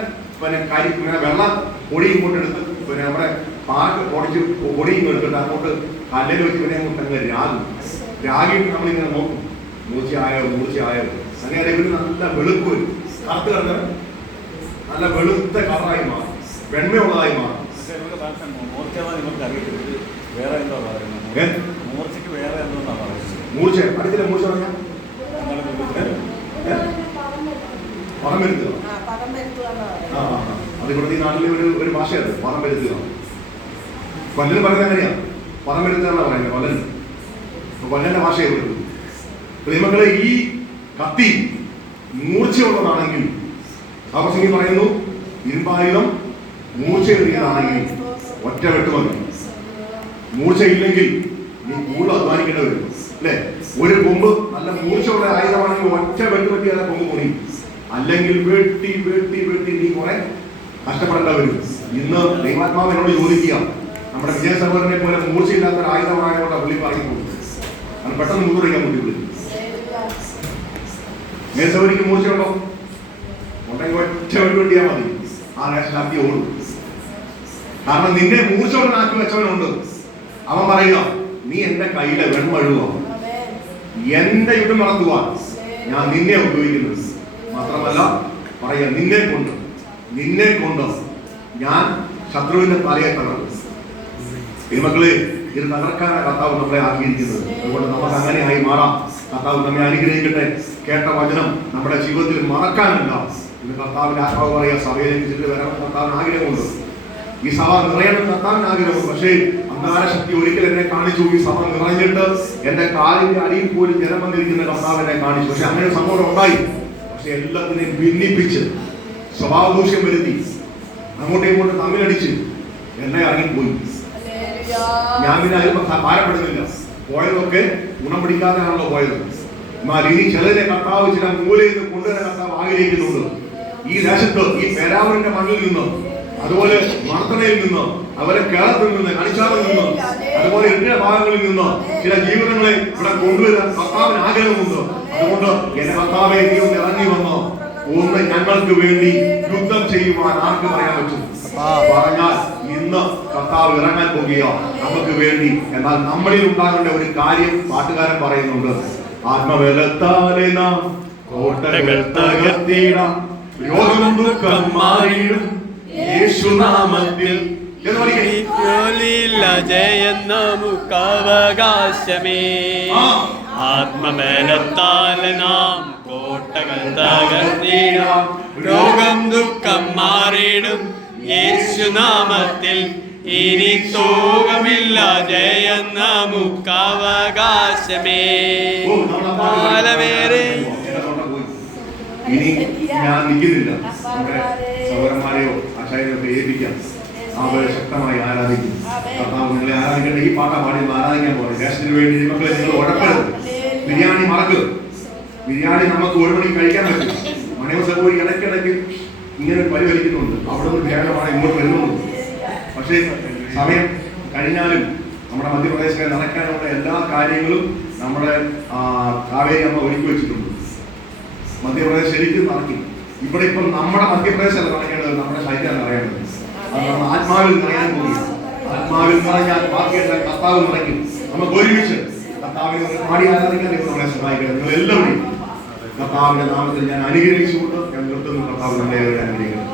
വെള്ളം പൊടിയും കൊണ്ടെടുത്ത് നമ്മുടെ പാക്ക് പൊടിച്ച് പൊടിയും എടുത്തിട്ട് അങ്ങോട്ട് കല്ലിൽ വെച്ച് പിന്നെ അങ്ങോട്ട് രാഗും. രാഗിയിട്ട് നമ്മളിങ്ങനെ നോക്കും, മൂർച്ചയായോ മൂർച്ചയായോ. അങ്ങനെ ഇവര് നല്ല വെളുപ്പ് വരും. കറുത്ത് കിടന്ന് നല്ല വെളുത്ത കളറായി മാറും, വെണ്മയുള്ളതായി മാറും. മൂർച്ച അടുത്തില്ല. മൂർച്ച പറഞ്ഞാൽ പദം വരുത്തുക. അത് ഇവിടുത്തെ ഈ നാട്ടിലെ ഒരു ഭാഷയാണ് പദം വരുത്തുക. കൊല്ലൻ പറയുന്നത് എങ്ങനെയാ? പദം വരുത്തുക എന്നാ പറയുന്നത് കൊല്ലൻ. കൊല്ലന്റെ ഭാഷയെ വരുത്തും. മക്കളെ, ഈ കത്തി മൂർച്ചയുള്ളതാണെങ്കിൽ അവസംഗി പറയുന്നു, ഇരുമ്പായുധം മൂർച്ചയേറിയതാണെങ്കിൽ ഒറ്റ വെട്ട് മതി. മൂർച്ചയില്ലെങ്കിൽ നീ കൂടുതൽ അധ്വാനിക്കേണ്ടി വരും. അല്ലെ? ഒരു കൊമ്പ് നല്ല മൂർച്ചയുള്ള ആയുധമാണെങ്കിൽ ഒറ്റ വെട്ട് വെട്ടി അല്ല കൊമ്പ് മുറിയും. അല്ലെങ്കിൽ വെട്ടി വെട്ടി വെട്ടി നീ കുറെ കഷ്ടപ്പെടേണ്ട വരും. ഇന്ന് ദൈവാത്മാവ് എന്നോട് ചോദിക്കുക, നമ്മുടെ വിജയ സഹോദരനെ പോലെ മൂർച്ചയില്ലാത്ത ഒരു ആയുധമായതുകൊണ്ട് പുള്ളി പറയുന്നു. അത് പെട്ടെന്ന് മുറിക്കാൻ പറ്റില്ല. മേൽസവരിക്ക് മൂർച്ചയുണ്ടോ? ഉണ്ടെങ്കിൽ ഒറ്റ വെട്ട് വെട്ടിയാൽ മതി. ആ നേഷനാക്കി ഓടും. കാരണം നിന്നെ മൂർച്ചയോടനാക്കി വെച്ചവനുണ്ട്. അവൻ പറയുക, നീ എന്റെ കയ്യിലെ വെൺമഴുക, എന്റെ യുദ്ധം നടത്തുവാൻ ഞാൻ നിന്നെ ഉപയോഗിക്കുന്നത്. മാത്രമല്ല പറയാ, നിന്നെ കൊണ്ട് ഞാൻ ശത്രുവിന്റെ തലയെ തകർക്കും. മക്കളെ, ഇത് തകർക്കാനാണ് കർത്താവ് നമ്മളെ ആക്കിയിരിക്കുന്നത്. അതുകൊണ്ട് നമുക്ക് അങ്ങനെ ആയി മാറാം. കർത്താവ് നമ്മെ അനുഗ്രഹിക്കട്ടെ. കേട്ട വചനം നമ്മുടെ ജീവിതത്തിൽ മറക്കാനില്ല. ഇന്ന് കർത്താവിന്റെ ആത്മാവ് പറയാ, സഭയിലേക്ക് ചെന്ന് വരാൻ കർത്താവിന് ആഗ്രഹമുണ്ട്. ഈ സഭ നിറയണം കർത്താവിന് ആഗ്രഹമുണ്ട്. പക്ഷേ അന്ധകാരശക്തി ഒരിക്കൽ എന്നെ കാണിച്ചു. ഈ സഭ നിറഞ്ഞിട്ട് എന്റെ കാലിന്റെ അടിയിൽ പോലും ജനം വന്നിരിക്കുന്ന കർത്താവ് എന്നെ കാണിച്ചു. പക്ഷെ അങ്ങനെ സംഭവം ഉണ്ടായി. പക്ഷെ എല്ലാത്തിനെയും ഭിന്നിപ്പിച്ച് സ്വഭാവദൂഷ്യം വരുത്തി അങ്ങോട്ടും ഇങ്ങോട്ടും തമ്മിലടിച്ച് എന്നെ ഇറങ്ങിപ്പോയി. ഞാൻ പിന്നെ അതിൽ ഭാരപ്പെടുന്നില്ല. പോയതൊക്കെ ഗുണം പിടിക്കാതെയാണല്ലോ പോയത്. എന്നാൽ ഇനി ചിലരെ കർത്താവ് ചില മൂലയിൽ നിന്ന് കൊണ്ടുവരാൻ കർത്താവ് ആഗ്രഹിക്കുന്നുണ്ട്. ഈ ദേശത്ത്, ഈ പേരാവൂരിന്റെ മണ്ണിൽ നിന്ന് അതുപോലെ മർദ്ദനയിൽ നിന്ന്, അവരെ കേരളത്തിൽ നിന്ന്, കണിച്ചാറിൽ നിന്ന്, അതുപോലെ എല്ലാ ഭാഗങ്ങളിൽ നിന്ന് ചില ജീവിതങ്ങളെ ഇവിടെ കൊണ്ടുവരാൻ കർത്താവിന് ആഗ്രഹമുണ്ട്. അതുകൊണ്ട് എന്റെ കർത്താവെ നീ ഒന്ന് ഇറങ്ങി വന്നോ, ഒന്ന് ഞങ്ങൾക്ക് വേണ്ടി യുദ്ധം ചെയ്യുവാൻ ആർക്ക് പറയാൻ പറ്റും? പറഞ്ഞാൽ ഇന്ന് കർത്താവ് ഇറങ്ങാൻ പോകുകയോ നമുക്ക് വേണ്ടി. എന്നാൽ നമ്മളിൽ ഉണ്ടാകേണ്ട ഒരു കാര്യം പാട്ടുകാരൻ പറയുന്നുണ്ട്. ആത്മബലത്താലെ നാം കോട്ടകൾ തകർത്തിടാം, രോഗം ദുഃഖം മാറിയിടും യേശുനാമത്തിൽ. ജയം നമുക്കവകാശമേ. ആത്മബലത്താൽ നാം കോട്ടകൾ തകർത്തിടാം, രോഗം ദുഃഖം മാറിയിടും യേശുനാമത്തിൽ. ഇനി തോകമില്ല, ജയം നമുക്കവകാശമേ. കാലമേറെ ഇനി ഞാൻ നിൽക്കുന്നില്ല. നമ്മുടെ സഹോദരന്മാരെയോ ആശാരിയോ ഏൽപ്പിക്കാം. അവർ ശക്തമായി ആരാധിക്കും. കർത്താവ് നിങ്ങളെ ആരാധിക്കേണ്ട ഈ പാട്ട പാടി ആരാധിക്കാൻ പോലെ ദേശത്തിന് വേണ്ടി മക്കളെ നിങ്ങൾ ഉഴപ്പരുത്. ബിരിയാണി മറക്കുക. ബിരിയാണി നമുക്ക് ഒരു മണിക്ക് കഴിക്കാൻ പറ്റും. മണിയോ സഹോദരി ഇടയ്ക്കിടയ്ക്ക് ഇങ്ങനെ പരിഹരിക്കുന്നുണ്ട്. അവിടെ നിന്ന് ധ്യാനമാണ് ഇങ്ങോട്ട് വരുന്നുണ്ട്. പക്ഷേ സമയം കഴിഞ്ഞാലും നമ്മുടെ മധ്യപ്രദേശിലെ നടക്കാനുള്ള എല്ലാ കാര്യങ്ങളും നമ്മുടെ കാവേരി അമ്മ ഒരുക്കി വെച്ചിട്ടുണ്ട്. മധ്യപ്രദേശ് ശരിക്കും നടക്കി. ഇവിടെ ഇപ്പം നമ്മുടെ മധ്യപ്രദേശല്ല നടക്കേണ്ടത്, നമ്മുടെ ശരീരം അറിയേണ്ടത്. അത് നമ്മൾ ആത്മാവിൽ നിറയാൻ പോകുകയാണ്. ആത്മാവിൽ നിറഞ്ഞാൽ ബാക്കിയെല്ലാം കർത്താവ് നിറയ്ക്കും. നമുക്ക് ഒരുമിച്ച് കർത്താവിനെ പാടി ആരാധിക്കാൻ നിങ്ങൾ നമ്മളെ സഹായിക്കണം. നിങ്ങൾ എല്ലാവരും കർത്താവിന്റെ നാമത്തിൽ ഞാൻ അനുഗ്രഹിച്ചുകൊണ്ട് ഞാൻ നിർത്തുന്നു. കർത്താവ് നമ്മളെ അനുഗ്രഹിക്കുന്നു.